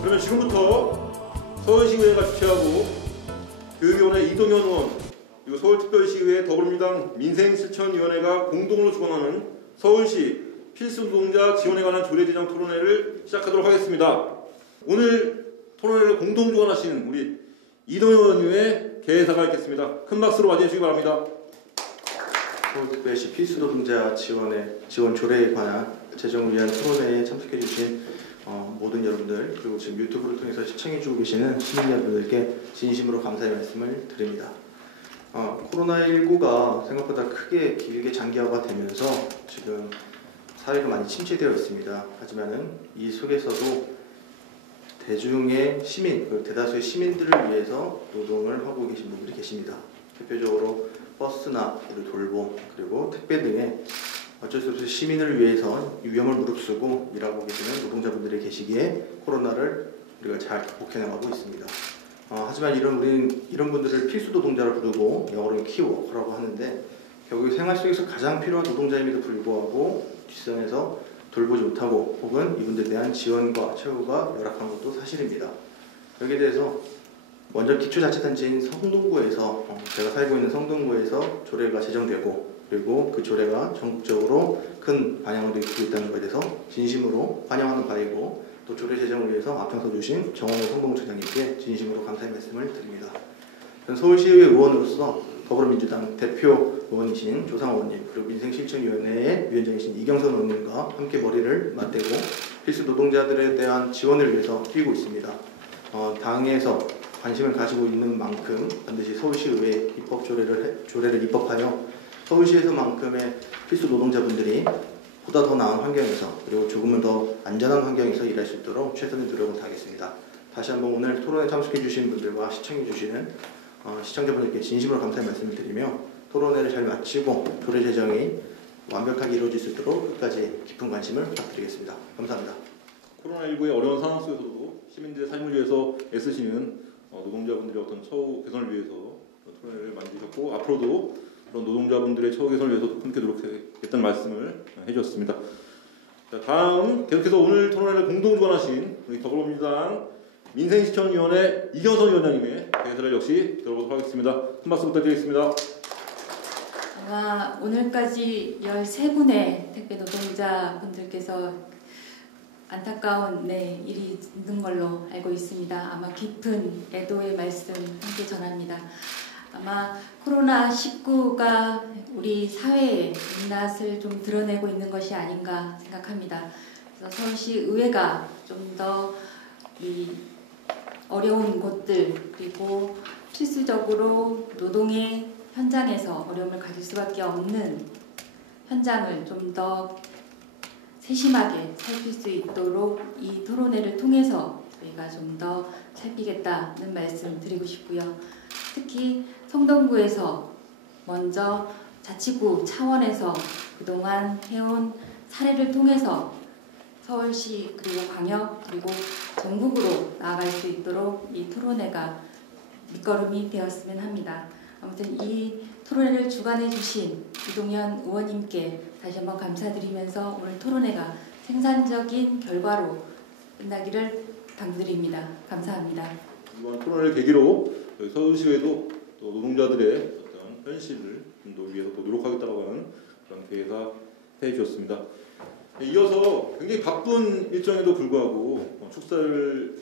그러면 지금부터 서울시의회가 주최하고 교육위원회 이동현 의원 그리고 서울특별시의회 더불어민주당 민생실천위원회가 공동으로 주관하는 서울시 필수노동자 지원에 관한 조례 제정 토론회를 시작하도록 하겠습니다. 오늘 토론회를 공동 주관하신 우리 이동현 의원님의 개회사가 있겠습니다. 큰 박수로 맞이해 주시기 바랍니다. 서울특별시 필수노동자 지원 조례에 관한 제정을 위한 토론회에 참석해 주신 모든 여러분들, 그리고 지금 유튜브를 통해서 시청해 주고 계시는 시민 여러분들께 진심으로 감사의 말씀을 드립니다. 코로나19가 생각보다 크게 길게 장기화가 되면서 지금 사회가 많이 침체되어 있습니다. 하지만은 이 속에서도 대중의 시민, 대다수의 시민들을 위해서 노동을 하고 계신 분들이 계십니다. 대표적으로 버스나 돌봄, 그리고 택배 등의 어쩔 수 없이 시민을 위해서 위험을 무릅쓰고 일하고 계시는 노동자분들이 계시기에 코로나를 우리가 잘 극복해 나가고 있습니다. 하지만 우리는 이런 분들을 필수 노동자를 부르고 영어로는 키워라고 하는데, 결국 생활 속에서 가장 필요한 노동자임에도 불구하고 뒷선에서 돌보지 못하고 혹은 이분들에 대한 지원과 최후가 열악한 것도 사실입니다. 여기에 대해서 먼저 기초자치단체인 성동구에서 제가 살고 있는 성동구에서 조례가 제정되고, 그리고 그 조례가 전국적으로 큰 반향을 일으키고 있다는 것에 대해서 진심으로 환영하는 바이고, 또 조례 제정을 위해서 앞장서 주신 정원호 성동구청장님께 진심으로 감사의 말씀을 드립니다. 저는 서울시의회 의원으로서 더불어민주당 대표 의원이신 조상호 의원님, 그리고 민생실천위원회의 위원장이신 이경선 의원님과 함께 머리를 맞대고 필수 노동자들에 대한 지원을 위해서 뛰고 있습니다. 당에서 관심을 가지고 있는 만큼 반드시 서울시의회 조례를 입법하여 서울시에서만큼의 필수 노동자분들이 보다 더 나은 환경에서, 그리고 조금은 더 안전한 환경에서 일할 수 있도록 최선의 노력을 다하겠습니다. 다시 한번 오늘 토론에 참석해 주신 분들과 시청해 주시는 시청자분들께 진심으로 감사의 말씀을 드리며, 토론회를 잘 마치고 조례 제정이 완벽하게 이루어질 수 있도록 끝까지 깊은 관심을 부탁드리겠습니다. 감사합니다. 코로나19의 어려운 상황 속에서도 시민들의 삶을 위해서 애쓰시는 노동자분들의 어떤 처우 개선을 위해서 토론회를 만드셨고, 앞으로도 그런 노동자분들의 처우 개선을 위해서 함께 노력하겠다는 말씀을 해주셨습니다. 자, 다음 계속해서 오늘 토론회를 공동 주관하신 우리 더불어민주당 민생실천위원회 이경선 위원장님의 개회사를 역시 들어보도록 하겠습니다. 큰 박수 부탁드리겠습니다. 아마 오늘까지 13분의 택배 노동자분들께서 안타까운 일이 있는 걸로 알고 있습니다. 아마 깊은 애도의 말씀 함께 전합니다. 아마 코로나19가 우리 사회의 민낯을 좀 드러내고 있는 것이 아닌가 생각합니다. 그래서 서울시 의회가 좀 더 이 어려운 곳들, 그리고 필수적으로 노동의 현장에서 어려움을 가질 수밖에 없는 현장을 좀 더 세심하게 살필 수 있도록 이 토론회를 통해서 저희가 좀 더 살피겠다는 말씀 드리고 싶고요. 특히 성동구에서 먼저 자치구 차원에서 그동안 해온 사례를 통해서 서울시, 그리고 광역, 그리고 전국으로 나아갈 수 있도록 이 토론회가 밑거름이 되었으면 합니다. 아무튼 이 토론회를 주관해 주신 이동현 의원님께 다시 한번 감사드리면서 오늘 토론회가 생산적인 결과로 끝나기를 당부드립니다. 감사합니다. 이번 토론회를 계기로 서울시의회도 또 노동자들의 어떤 현실을 좀 더 위해서 또 노력하겠다고 하는 그런 개회사 해주셨습니다. 이어서 굉장히 바쁜 일정에도 불구하고 축사를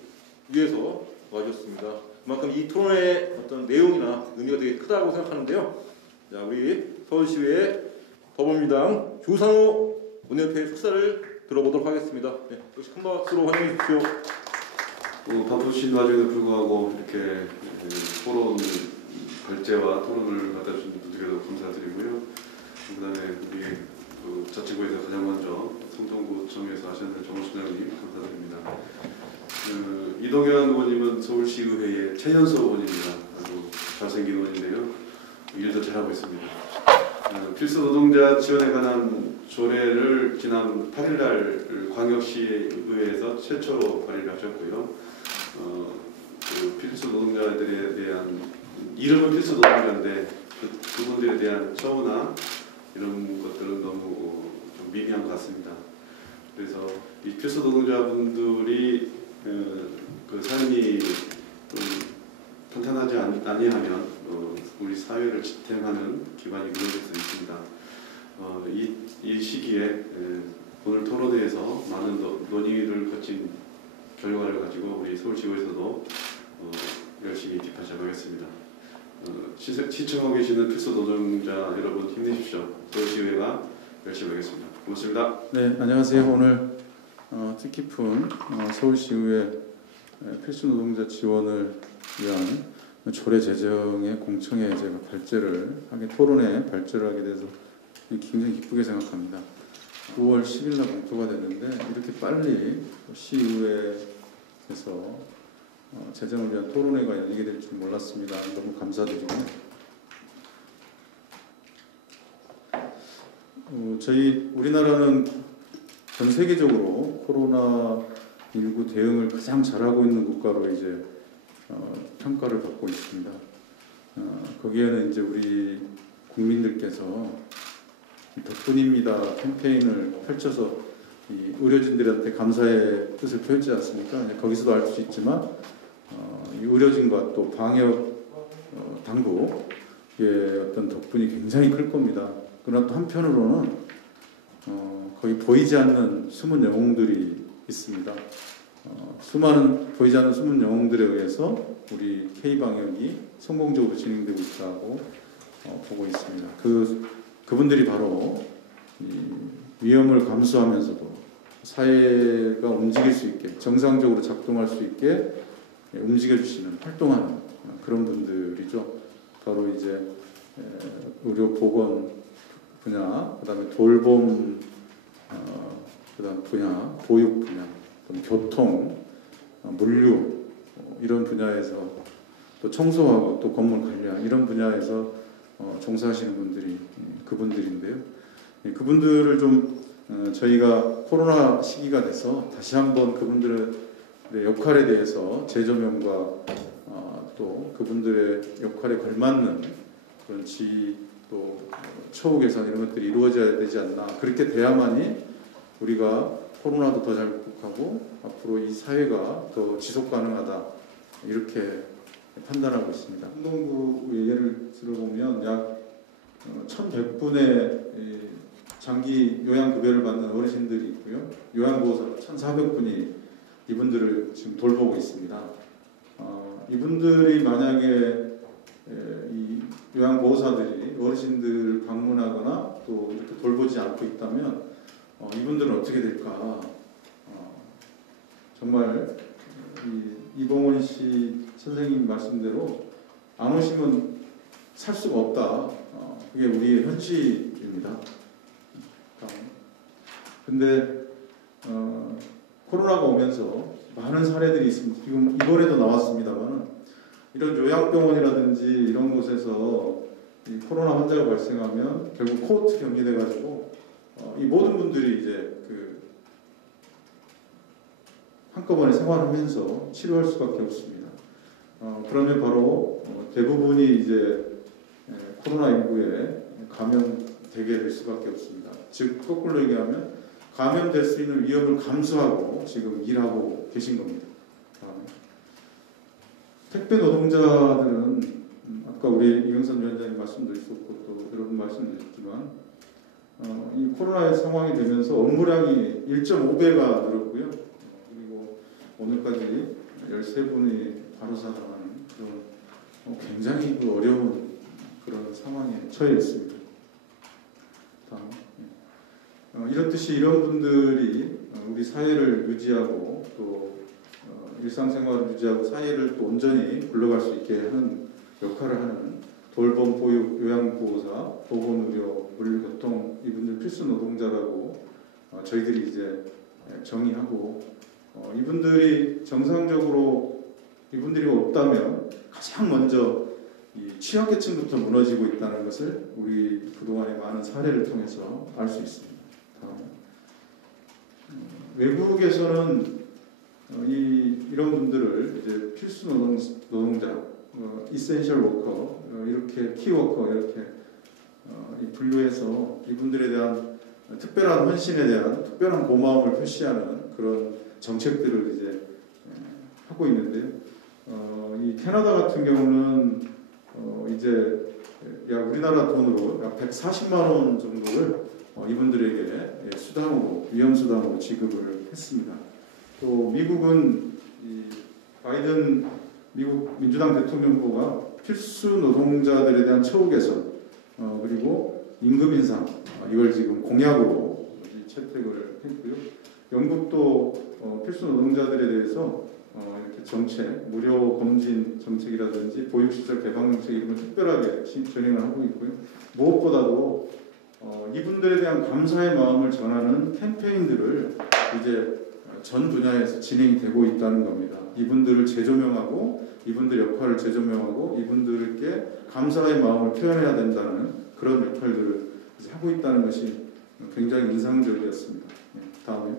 위해서 와주셨습니다. 그만큼 이 토론의 어떤 내용이나 의미가 되게 크다고 생각하는데요. 자, 우리 서울시의회 더불어민주당 조상호 원내대표의 축사를 들어보도록 하겠습니다. 역시 큰 박수로 환영해 주십시오. 바쁘신 와중에도 불구하고 이렇게 토론 발제와 토론을 받아주신 분들께도 감사드리고요. 그다음에 우리 자치구에서 가장 먼저 성동구청에서 하셨는 정호 소장님 감사드립니다. 이동현 의원님은 서울시의회의 최연소 의원입니다. 아주 잘생긴 의원인데요. 일도 잘하고 있습니다. 필수 노동자 지원에 관한 조례를 지난 8일날 광역시의회에서 최초로 발의를 하셨고요. 그 필수 노동자들에 대한 이름은 필수 노동자인데 그분들에 대한 처우나 이런 것들은 너무 좀 미미한 것 같습니다. 그래서 이 필수 노동자분들이 아니하면 우리 사회를 지탱하는 기반이 무너질 수 있습니다. 이 시기에 오늘 토론회에서 많은 논의를 거친 결과를 가지고 우리 서울시의회에서도 열심히 뒷받침하겠습니다. 시청하고 계시는 필수 노동자 여러분 힘내십시오. 서울시의회가 열심히 하겠습니다. 고맙습니다. 네, 안녕하세요. 오늘 뜻깊은 서울시의회 필수 노동자 지원을 위한 조례 제정의 공청회에 제가 토론에 발제를 하게 돼서 굉장히 기쁘게 생각합니다. 9월 10일 날 공표가 됐는데 이렇게 빨리 시의회에서 제정을 위한 토론회가 열리게 될 줄 몰랐습니다. 너무 감사드리고요. 우리나라는 전 세계적으로 코로나19 대응을 가장 잘하고 있는 국가로 이제 평가를 받고 있습니다. 거기에는 이제 우리 국민들께서 덕분입니다 캠페인을 펼쳐서 이 의료진들한테 감사의 뜻을 표했지 않습니까? 거기서도 알 수 있지만 이 의료진과 또 방역 당국의 어떤 덕분이 굉장히 클 겁니다. 그러나 또 한편으로는 거의 보이지 않는 숨은 영웅들이 있습니다. 수많은 보이지 않는 숨은 영웅들에 의해서 우리 K방역이 성공적으로 진행되고 있다고 보고 있습니다. 그분들이 바로 이 위험을 감수하면서도 사회가 움직일 수 있게 정상적으로 작동할 수 있게 움직여주시는 활동하는 그런 분들이죠. 바로 이제 의료 보건 분야, 그다음에 돌봄 그다음 분야, 보육 분야, 교통, 물류 이런 분야에서 또 청소하고 또 건물 관리하는 이런 분야에서 종사하시는 분들이 그분들인데요. 그분들을 좀 저희가 코로나 시기가 돼서 다시 한번 그분들의 역할에 대해서 재조명과 또 그분들의 역할에 걸맞는 그런 지위 또 처우 개선 이런 것들이 이루어져야 되지 않나. 그렇게 돼야만이 우리가 코로나도 더 잘 극복하고 앞으로 이 사회가 더 지속 가능하다 이렇게 판단하고 있습니다. 한동구의 예를 들어보면 약 1,100분의 장기 요양급여를 받는 어르신들이 있고요. 요양보호사 1,400분이 이분들을 지금 돌보고 있습니다. 이분들이 만약에 이 요양보호사들이 어르신들을 방문하거나 또 이렇게 돌보지 않고 있다면 이분들은 어떻게 될까? 정말 이봉원 씨 선생님 말씀대로 안 오시면 살 수가 없다. 그게 우리의 현실입니다. 근데 코로나가 오면서 많은 사례들이 있습니다. 지금 이번에도 나왔습니다만 이런 요양병원이라든지 이런 곳에서 이 코로나 환자가 발생하면 결국 코호트 격리돼가지고 이 모든 분들이 이제 한꺼번에 생활하면서 치료할 수밖에 없습니다. 그러면 바로 대부분이 이제 코로나19에 감염되게 될 수밖에 없습니다. 즉 거꾸로 얘기하면 감염될 수 있는 위험을 감수하고 지금 일하고 계신 겁니다. 택배 노동자들은 아까 우리 이경선 위원장님 말씀도 있었고 또 여러분 말씀도 있었지만 이 코로나 상황이 되면서 업무량이 1.5배가 늘었고요. 그리고 오늘까지 13분이 과로사당하는 그런 굉장히 어려운 그런 상황에 처해 있습니다. 이렇듯이 이런 분들이 우리 사회를 유지하고 또 일상생활을 유지하고 사회를 또 온전히 굴러갈 수 있게 하는 역할을 하는 돌봄, 보육, 요양보호사, 보건의료, 물류교통 이분들 필수 노동자라고 저희들이 이제 정의하고 이분들이 정상적으로 이분들이 없다면 가장 먼저 이 취약계층부터 무너지고 있다는 것을 우리 그동안의 많은 사례를 통해서 알 수 있습니다. 외국에서는 이런 분들을 이제 필수 노동자, 이센셜 워커, 이렇게 키워커 이렇게 분류해서 이분들에 대한 특별한 헌신에 대한 특별한 고마움을 표시하는 그런 정책들을 이제 하고 있는데요. 이 캐나다 같은 경우는 이제 약 우리나라 돈으로 약 140만 원 정도를 이분들에게 수당으로 위험 수당으로 지급을 했습니다. 또 미국은 이 바이든 미국 민주당 대통령 후보가 필수 노동자들에 대한 처우 개선 그리고 임금 인상 이걸 지금 공약으로 채택을 했고요. 영국도 필수 노동자들에 대해서 이렇게 정책, 무료 검진 정책이라든지 보육시설 개방 정책 이런 걸 특별하게 진행을 하고 있고요. 무엇보다도 이분들에 대한 감사의 마음을 전하는 캠페인들을 이제 전 분야에서 진행이 되고 있다는 겁니다. 이분들을 재조명하고 이분들 역할을 재조명하고 이분들께 감사의 마음을 표현해야 된다는 그런 역할들을 이제 하고 있다는 것이 굉장히 인상적이었습니다. 다음에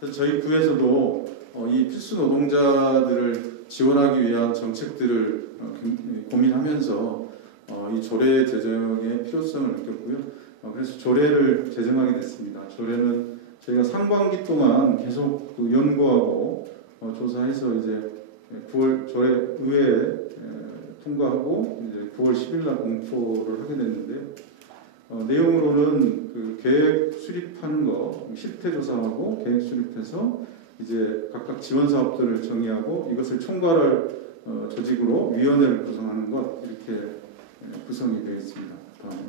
그래서 저희 부에서도 이 필수 노동자들을 지원하기 위한 정책들을 고민하면서 이 조례 제정의 필요성을 느꼈고요. 그래서 조례를 제정하게 됐습니다. 조례는 저희가 상반기 동안 계속 연구하고 조사해서 이제 9월 조례 의회에 통과하고 이제 9월 10일 날 공포를 하게 됐는데요. 내용으로는 그 계획 수립하는 거 실태 조사하고 계획 수립해서 이제 각각 지원 사업들을 정의하고 이것을 총괄할 조직으로 위원회를 구성하는 것 이렇게 구성이 되어 있습니다. 다음에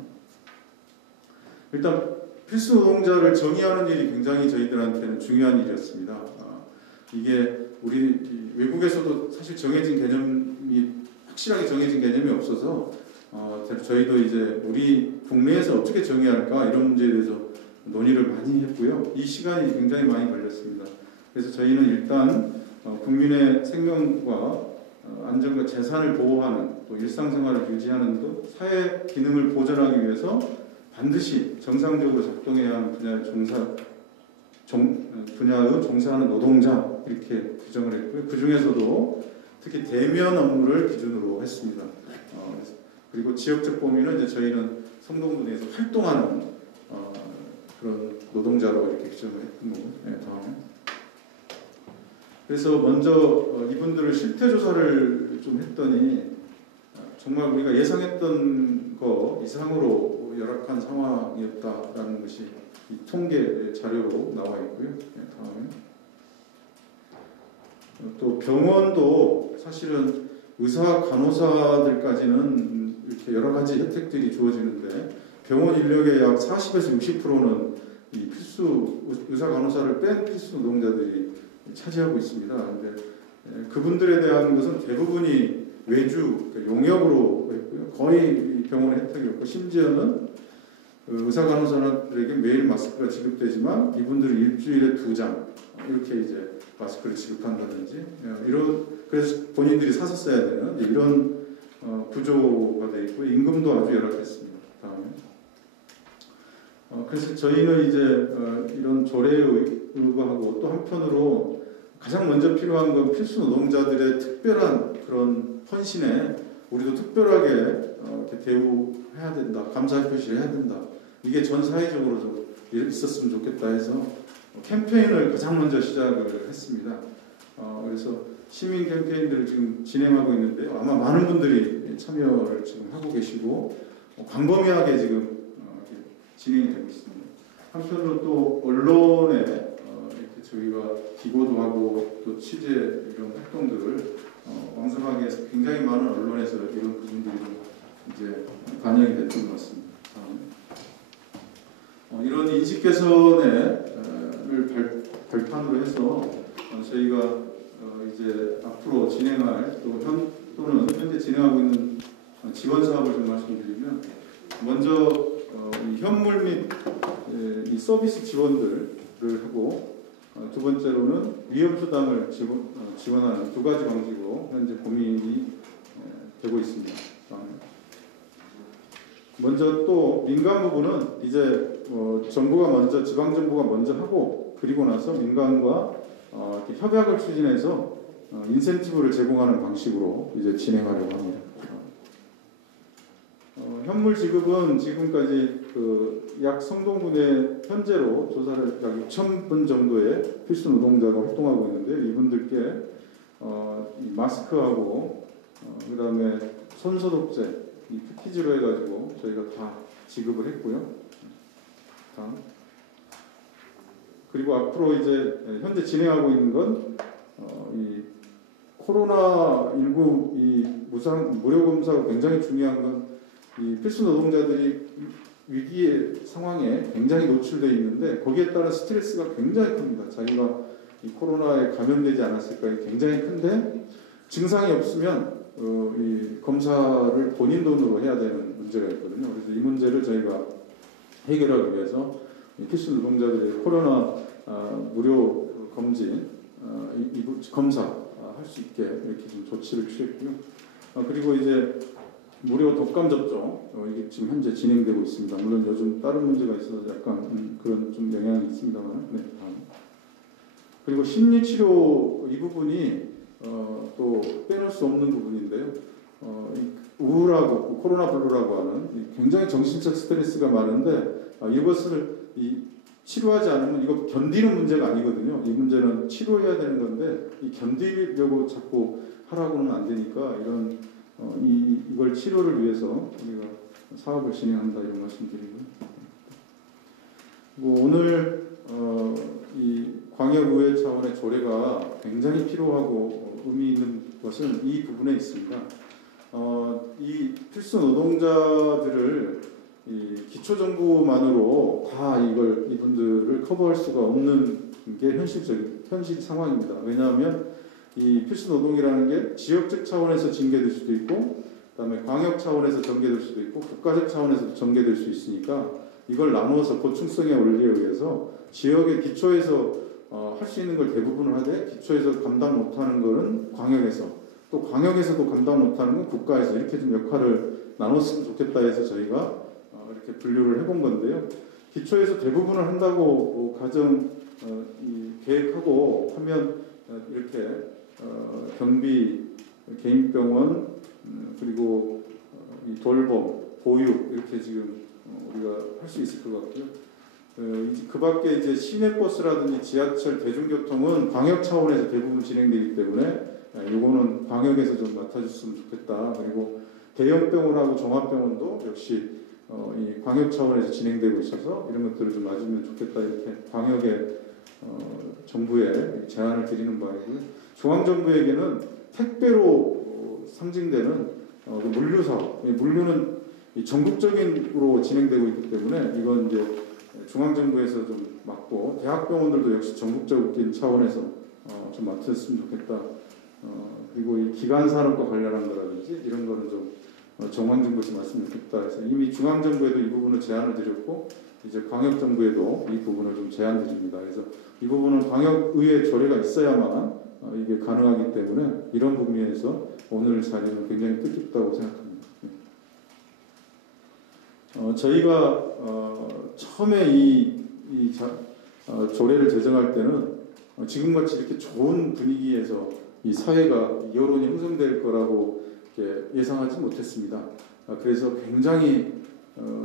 일단 필수 노동자를 정의하는 일이 굉장히 저희들한테는 중요한 일이었습니다. 이게 우리 외국에서도 사실 정해진 개념이 확실하게 정해진 개념이 없어서 저희도 이제 우리 국내에서 어떻게 정의할까 이런 문제에 대해서 논의를 많이 했고요. 이 시간이 굉장히 많이 걸렸습니다. 그래서 저희는 일단 국민의 생명과 안전과 재산을 보호하는 또 일상생활을 유지하는 등 사회 기능을 보존하기 위해서 반드시 정상적으로 작동해야 하는 분야의 종사하는 노동자 이렇게 규정을 했고요. 그 중에서도 특히 대면 업무를 기준으로 했습니다. 그리고 지역적 범위는 이제 저희는 성동구 내에서 활동하는 그런 노동자로 이렇게 규정을 했고, 다음에 그래서 먼저 이분들을 실태 조사를 좀 했더니 정말 우리가 예상했던 거 이상으로 열악한 상황이었다라는 것이 이 통계 자료로 나와 있고요. 다음에 또 병원도 사실은 의사 간호사들까지는 이렇게 여러 가지 혜택들이 주어지는데 병원 인력의 약 40에서 60%는 이 필수 의사 간호사를 뺀 필수 노동자들이 차지하고 있습니다. 그런데 그분들에 대한 것은 대부분이 외주 용역으로 했고요. 거의 병원 혜택이 없고 심지어는 의사 간호사들에게 매일 마스크가 지급되지만 이분들은 일주일에 2장 이렇게 이제 마스크를 지급한다든지 그래서 본인들이 사서 써야 되는 이런 구조가 되어 있고 임금도 아주 열악했습니다. 다음에 그래서 저희는 이제 이런 조례에 의거하고 또 한편으로 가장 먼저 필요한 건 필수 노동자들의 특별한 그런 헌신에 우리도 특별하게 이렇게 대우해야 된다, 감사 표시를 해야 된다. 이게 전 사회적으로 좀 있었으면 좋겠다 해서 캠페인을 가장 먼저 시작을 했습니다. 그래서 시민 캠페인들을 지금 진행하고 있는데요. 아마 많은 분들이 참여를 지금 하고 계시고 광범위하게 지금 진행이 되고 있습니다. 한편으로 또 언론에 이렇게 저희가 기고도 하고 또 취재 이런 활동들을 왕성하게 해서 굉장히 많은 언론에서 이런 부분들이 이제 반영이 됐던 것 같습니다. 이런 인식 개선을 발판으로 해서 저희가 이제 앞으로 진행할 또는 현재 진행하고 있는 지원 사업을 좀 말씀드리면 먼저 이 현물 및 이 서비스 지원들을 하고 두 번째로는 위험수당을 지원하는 두 가지 방식으로 현재 고민이 되고 있습니다. 먼저 또 민간 부분은 이제 정부가 먼저 지방 정부가 먼저 하고 그리고 나서 민간과 이렇게 협약을 추진해서 인센티브를 제공하는 방식으로 이제 진행하려고 합니다. 현물 지급은 지금까지 약 성동구 내 현재로 조사를 약 6,000분 정도의 필수 노동자가 활동하고 있는데 이분들께 이 마스크하고 그다음에 손소독제 이 패키지로 해가지고 저희가 다 지급을 했고요. 다음. 그리고 앞으로 이제 현재 진행하고 있는 건 이 코로나19 이 무료 검사가 굉장히 중요한 건 이 필수 노동자들이 위기의 상황에 굉장히 노출되어 있는데 거기에 따른 스트레스가 굉장히 큽니다. 자기가 이 코로나에 감염되지 않았을까 굉장히 큰데 증상이 없으면 이 검사를 본인 돈으로 해야 되는 문제가 있거든요. 그래서 이 문제를 저희가 해결하기 위해서 이 필수 노동자들의 코로나 무료 검진 검사 할 수 있게 이렇게 좀 조치를 취했고요. 그리고 이제 무료 독감 접종 이게 지금 현재 진행되고 있습니다. 물론 요즘 다른 문제가 있어서 약간 그런 좀 영향이 있습니다만. 네, 다음. 그리고 심리치료 이 부분이 또 빼놓을 수 없는 부분인데요. 우울하고 코로나 블루라고 하는 굉장히 정신적 스트레스가 많은데 이것을 치료하지 않으면 이거 견디는 문제가 아니거든요. 이 문제는 치료해야 되는 건데 이 견디려고 자꾸 하라고는 안 되니까 이런 이걸 치료를 위해서 우리가 사업을 진행한다 이런 말씀드리고요. 오늘 이 광역의회 차원의 조례가 굉장히 필요하고 의미 있는 것은 이 부분에 있습니다. 이 필수 노동자들을 이 기초정부만으로 다 이분들을 커버할 수가 없는 게 현실 상황입니다. 왜냐하면 이 필수 노동이라는 게 지역적 차원에서 징계될 수도 있고, 그다음에 광역 차원에서 전개될 수도 있고, 국가적 차원에서 전개될 수 있으니까 이걸 나누어서 보충성의 원리에 의해서 지역의 기초에서 할 수 있는 걸 대부분을 하되 기초에서 감당 못하는 거는 광역에서, 또 광역에서도 감당 못하는 건 국가에서 이렇게 좀 역할을 나눴으면 좋겠다 해서 저희가 이렇게 분류를 해본 건데요. 기초에서 대부분을 한다고 계획하고 하면 이렇게 경비, 개인병원, 그리고 이 돌봄, 보육 이렇게 지금 우리가 할 수 있을 것 같고요. 그 밖에 이제 시내버스라든지 지하철, 대중교통은 광역 차원에서 대부분 진행되기 때문에 이거는 광역에서 좀 맡아줬으면 좋겠다. 그리고 대형병원하고 종합병원도 역시 이 광역 차원에서 진행되고 있어서 이런 것들을 좀 맞으면 좋겠다. 이렇게 광역의 정부에 제안을 드리는 바이고요. 중앙정부에게는 택배로 상징되는 물류사업, 물류는 전국적으로 진행되고 있기 때문에 이건 이제 중앙정부에서 좀 맡고 대학병원들도 역시 전국적인 차원에서 좀 맡았으면 좋겠다. 그리고 이 기간산업과 관련한 거라든지 이런 거는 좀 중앙정부에서 맡으면 좋겠다 해서 이미 중앙정부에도 이 부분을 제안을 드렸고 이제 광역정부에도 이 부분을 좀 제안드립니다. 그래서 이 부분은 광역의회 조례가 있어야만 이게 가능하기 때문에 이런 부분에서 오늘 자리는 굉장히 뜻깊다고 생각합니다. 저희가 처음에 조례를 제정할 때는 지금같이 이렇게 좋은 분위기에서 이 사회가 여론이 형성될 거라고 예상하지 못했습니다. 그래서 굉장히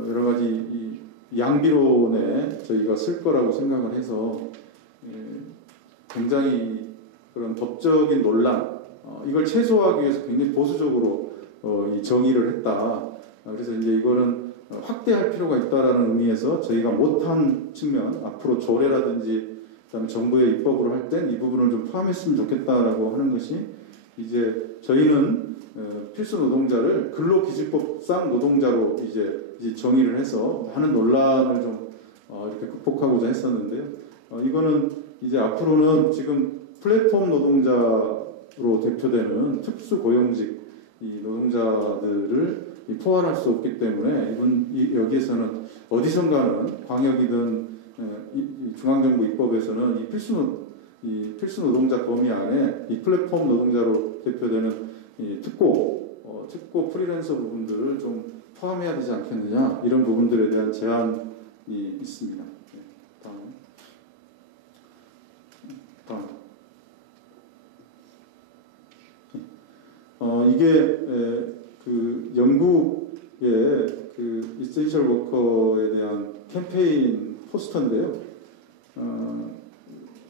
여러 가지 양비론에 저희가 쓸 거라고 생각을 해서 굉장히 그런 법적인 논란 이걸 최소화하기 위해서 굉장히 보수적으로 이 정의를 했다. 그래서 이제 이거는 확대할 필요가 있다라는 의미에서 저희가 못한 측면 앞으로 조례라든지 그다음에 정부의 입법으로 할 땐 이 부분을 좀 포함했으면 좋겠다라고 하는 것이 이제 저희는 필수 노동자를 근로기준법상 노동자로 이제 정의를 해서 많은 논란을 좀 이렇게 극복하고자 했었는데요. 이거는 이제 앞으로는 지금 플랫폼 노동자로 대표되는 특수 고용직 이 노동자들을 포함할 수 없기 때문에 여기에서는 어디선가는 광역이든 중앙정부 입법에서는 이 필수 노동자 범위 안에 이 플랫폼 노동자로 대표되는 이 특고 프리랜서 부분들을 좀 포함해야 되지 않겠느냐 이런 부분들에 대한 제안이 있습니다. 네, 다음. 이게 그 영국의 그 이센셜 워커에 대한 캠페인 포스터인데요.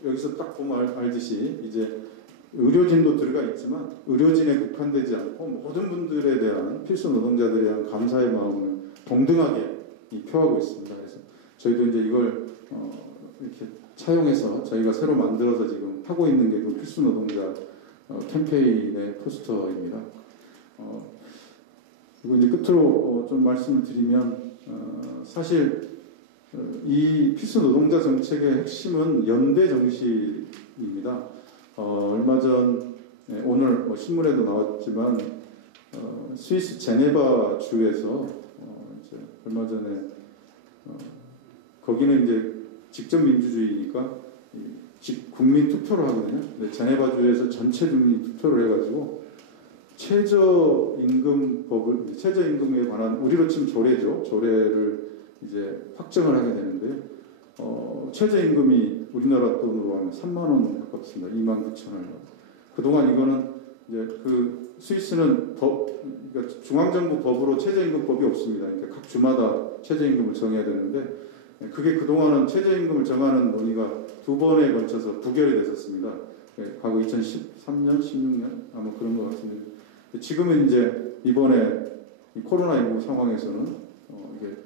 여기서 딱 보면 알듯이 이제 의료진도 들어가 있지만 의료진에 국한되지 않고 모든 분들에 대한 필수 노동자들에 대한 감사의 마음을 동등하게 표하고 있습니다. 그래서 저희도 이제 이걸 이렇게 차용해서 저희가 새로 만들어서 지금 하고 있는 게 그 필수 노동자 캠페인의 포스터입니다. 그리고 이제 끝으로 좀 말씀을 드리면 사실 이 필수 노동자 정책의 핵심은 연대 정신입니다. 얼마 전 오늘 신문에도 나왔지만 스위스 제네바 주에서 이제 얼마 전에 거기는 이제 직접 민주주의니까 국민 투표를 하거든요. 근데 제네바 주에서 전체 국민 투표를 해가지고 최저임금에 관한 우리로 치면 조례죠. 조례를 이제 확정을 하게 되는데 최저임금이 우리나라 돈으로 하면 3만 원 가깝습니다. 29,000원. 그동안 이거는 이제 그 스위스는 그러니까 중앙정부 법으로 최저임금법이 없습니다. 그러니까 각 주마다 최저임금을 정해야 되는데 그게 그동안은 최저임금을 정하는 논의가 2번에 걸쳐서 부결이 됐었습니다. 과거 2013년, 16년 아마 그런 것 같습니다. 지금은 이제 이번에 코로나19 상황에서는 이게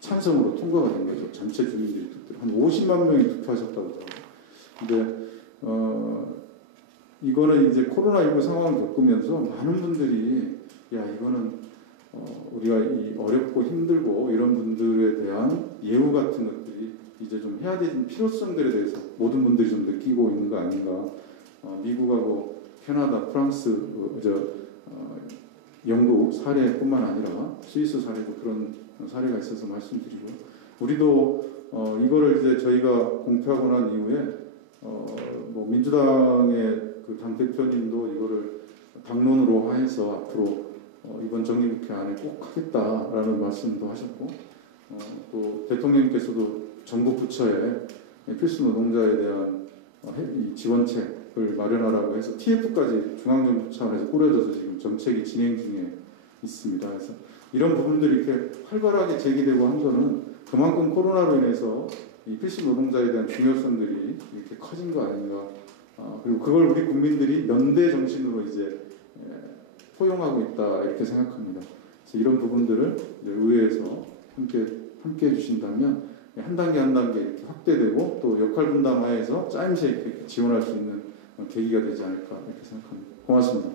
찬성으로 통과가 된 거죠. 전체 주민들이 한 50만 명이 투표하셨다고 하더라고요. 근데 이거는 이제 코로나19 상황을 겪으면서 많은 분들이 이거는 우리가 이 어렵고 힘들고 이런 분들에 대한 예우 같은 것들이 이제 좀 해야 되는 필요성들에 대해서 모든 분들이 좀 느끼고 있는 거 아닌가. 미국하고 캐나다, 프랑스, 영국 사례뿐만 아니라 스위스 사례도 그런 사례가 있어서 말씀드리고요. 우리도 이거를 이제 저희가 공표하고 난 이후에 뭐 민주당의 그 당대표님도 이거를 당론으로 해서 앞으로 이번 정기국회 안에 꼭 하겠다라는 말씀도 하셨고 또 대통령님께서도 정부 부처에 필수 노동자에 대한 지원책을 마련하라고 해서 TF까지 중앙정부 차원에서 꾸려져서 지금 정책이 진행 중에 있습니다. 그래서 이런 부분들이 이렇게 활발하게 제기되고 한 거는 그만큼 코로나로 인해서 이 필수 노동자에 대한 중요성들이 이렇게 커진 거 아닌가. 그리고 그걸 우리 국민들이 연대 정신으로 이제 포용하고 있다 이렇게 생각합니다. 그래서 이런 부분들을 의회에서 함께 해주신다면 한 단계 한 단계 이렇게 확대되고 또 역할 분담하에서 짜임새 이렇게 지원할 수 있는 계기가 되지 않을까 이렇게 생각합니다. 고맙습니다.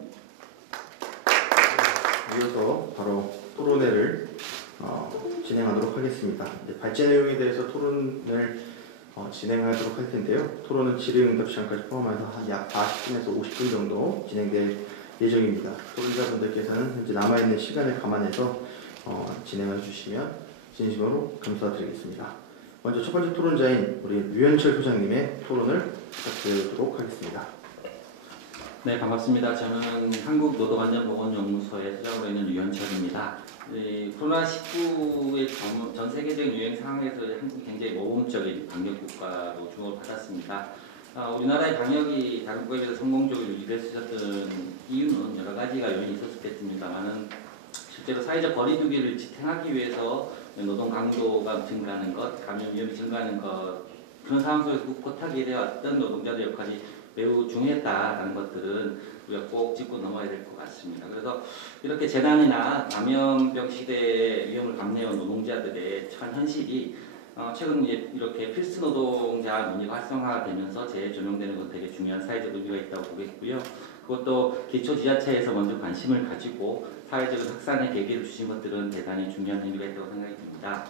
이어서 바로 토론회를 진행하도록 하겠습니다. 이제 발제 내용에 대해서 토론을 진행하도록 할 텐데요. 토론은 질의응답 시간까지 포함해서 약 40분에서 50분 정도 진행될 예정입니다. 토론자분들께서는 현재 남아있는 시간을 감안해서 진행해 주시면 진심으로 감사드리겠습니다. 먼저 첫 번째 토론자인 우리 류현철 소장님의 토론을 부탁드리도록 하겠습니다. 네, 반갑습니다. 저는 한국노동안전보건연구소의 소장으로 있는 류현철입니다. 코로나19의 전 세계적인 유행 상황에서 한국이 굉장히 모범적인 방역국가로 주목을 받았습니다. 우리나라의 방역이 다른 국가에 비해서 성공적으로 유지될 수 있었던 이유는 여러 가지가 요인이 있었겠습니다만은 실제로 사회적 거리두기를 지탱하기 위해서 노동 강도가 증가하는 것, 감염 위험이 증가하는 것 그런 상황 속에서 꿋꿋하게 되어왔던 노동자들 역할이 매우 중요했다라는 것들은 우리가 꼭 짚고 넘어야 될 것 같습니다. 그래서 이렇게 재난이나 감염병 시대의 위험을 감내해온 노동자들의 처한 현실이 최근 이렇게 필수 노동자 논의가 활성화되면서 재조명되는 것 되게 중요한 사회적 의미가 있다고 보겠고요. 그것도 기초 지자체에서 먼저 관심을 가지고 사회적인 확산의 계기를 주신 것들은 대단히 중요한 의미가 있다고 생각이 듭니다.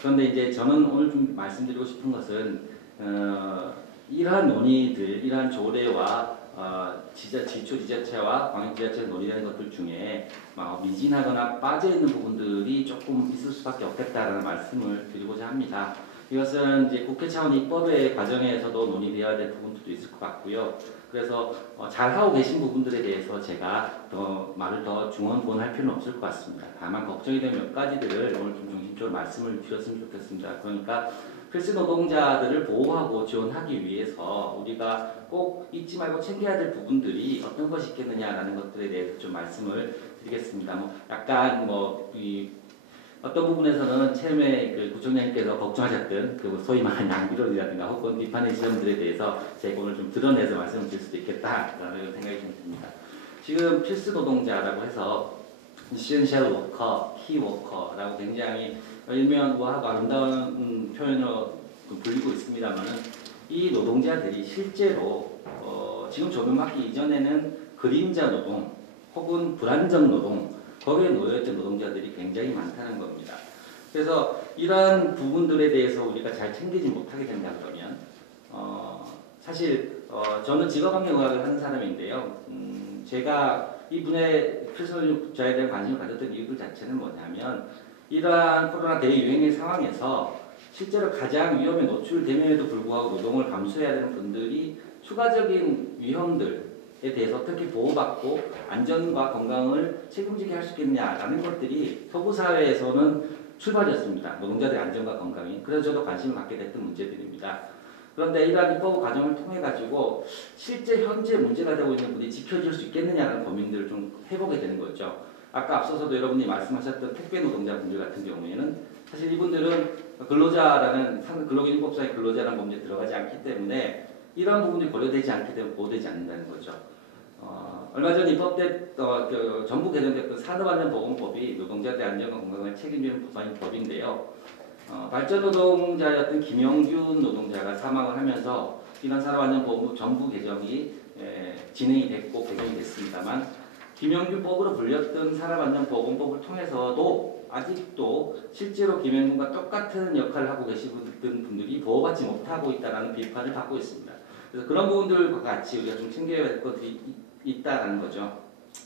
그런데 이제 저는 오늘 좀 말씀드리고 싶은 것은 이러한 논의들, 이러한 조례와 지초 지자체와 광역 지자체에서 논의되는 것들 중에 미진하거나 빠져있는 부분들이 조금 있을 수밖에 없겠다라는 말씀을 드리고자 합니다. 이것은 이제 국회 차원 입법의 과정에서도 논의되어야 될 부분들도 있을 것 같고요. 그래서 잘하고 계신 부분들에 대해서 제가 말을 더 중언부언할 필요는 없을 것 같습니다. 다만 걱정이 되는 몇 가지들을 오늘 좀 중심적으로 말씀을 드렸으면 좋겠습니다. 그러니까 필수 노동자들을 보호하고 지원하기 위해서 우리가 꼭 잊지 말고 챙겨야 될 부분들이 어떤 것이 있겠느냐라는 것들에 대해서 좀 말씀을 드리겠습니다. 약간 어떤 부분에서는 처음에 그 구청장님께서 걱정하셨던 그 소위 말하는 양비론이라든가 혹은 비판의 지점들에 대해서 제가 오늘 좀 드러내서 말씀을 드릴 수도 있겠다라는 생각이 좀 듭니다. 지금 필수 노동자라고 해서 essential worker, key worker라고 굉장히 일면하고 아름다운 표현으로 불리고 있습니다만은 이 노동자들이 실제로 지금 적용받기 이전에는 그림자 노동 혹은 불안정 노동 거기에 놓여있던 노동자들이 굉장히 많다는 겁니다. 그래서 이러한 부분들에 대해서 우리가 잘 챙기지 못하게 된다 그러면 사실 저는 직업환경의학을 하는 사람인데요. 제가 이분의 필수노동자에 대한 관심을 가졌던 이유 자체는 뭐냐면 이러한 코로나 대유행의 상황에서 실제로 가장 위험에 노출됨에도 불구하고 노동을 감수해야 되는 분들이 추가적인 위험들에 대해서 어떻게 보호받고 안전과 건강을 책임지게 할 수 있겠냐라는 것들이 서구 사회에서는 출발이었습니다. 노동자들의 안전과 건강이. 그래서 저도 관심을 갖게 됐던 문제들입니다. 그런데 이러한 입법 과정을 통해 가지고 실제 현재 문제가 되고 있는 분이 지켜질 수 있겠느냐라는 고민들을 좀 해보게 되는 거죠. 아까 앞서서도 여러분이 말씀하셨던 택배 노동자분들 같은 경우에는 사실 이분들은 근로자라는 근로기준법상의 근로자라는 범죄에 들어가지 않기 때문에 이러한 부분이 고려되지 않기 때문에 보호되지 않는다는 거죠. 얼마 전 입법된 전부 개정됐던 산업안전보건법이 노동자들의 안전과 건강을 책임지는 법인데요. 발전노동자였던 김영균 노동자가 사망을 하면서 이런 산업안전보건법 전부 개정이 진행이 됐고 개정이 됐습니다만 김영균법으로 불렸던 산업안전보건법을 통해서도 아직도 실제로 김영균과 똑같은 역할을 하고 계시던 분들이 보호받지 못하고 있다는 비판을 받고 있습니다. 그래서 그런 부분들과 같이 우리가 좀 챙겨야 할 것들이 있다는 거죠.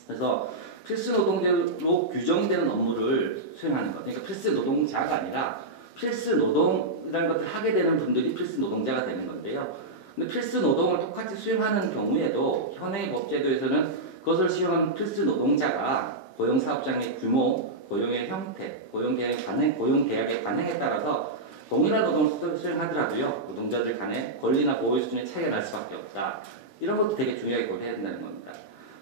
그래서 필수 노동자로 규정되는 업무를 수행하는 것. 그러니까 필수 노동자가 아니라 필수 노동이라는 것을 하게 되는 분들이 필수 노동자가 되는 건데요. 근데 필수 노동을 똑같이 수행하는 경우에도 현행 법제도에서는 그것을 수행하는 필수 노동자가 고용사업장의 규모, 고용의 형태, 고용계약의 관행에 따라서 동일한 노동을 수행하더라도요. 노동자들 간의 권리나 보호 수준의 차이가 날 수밖에 없다. 이런 것도 되게 중요하게 고려해야 된다는 겁니다.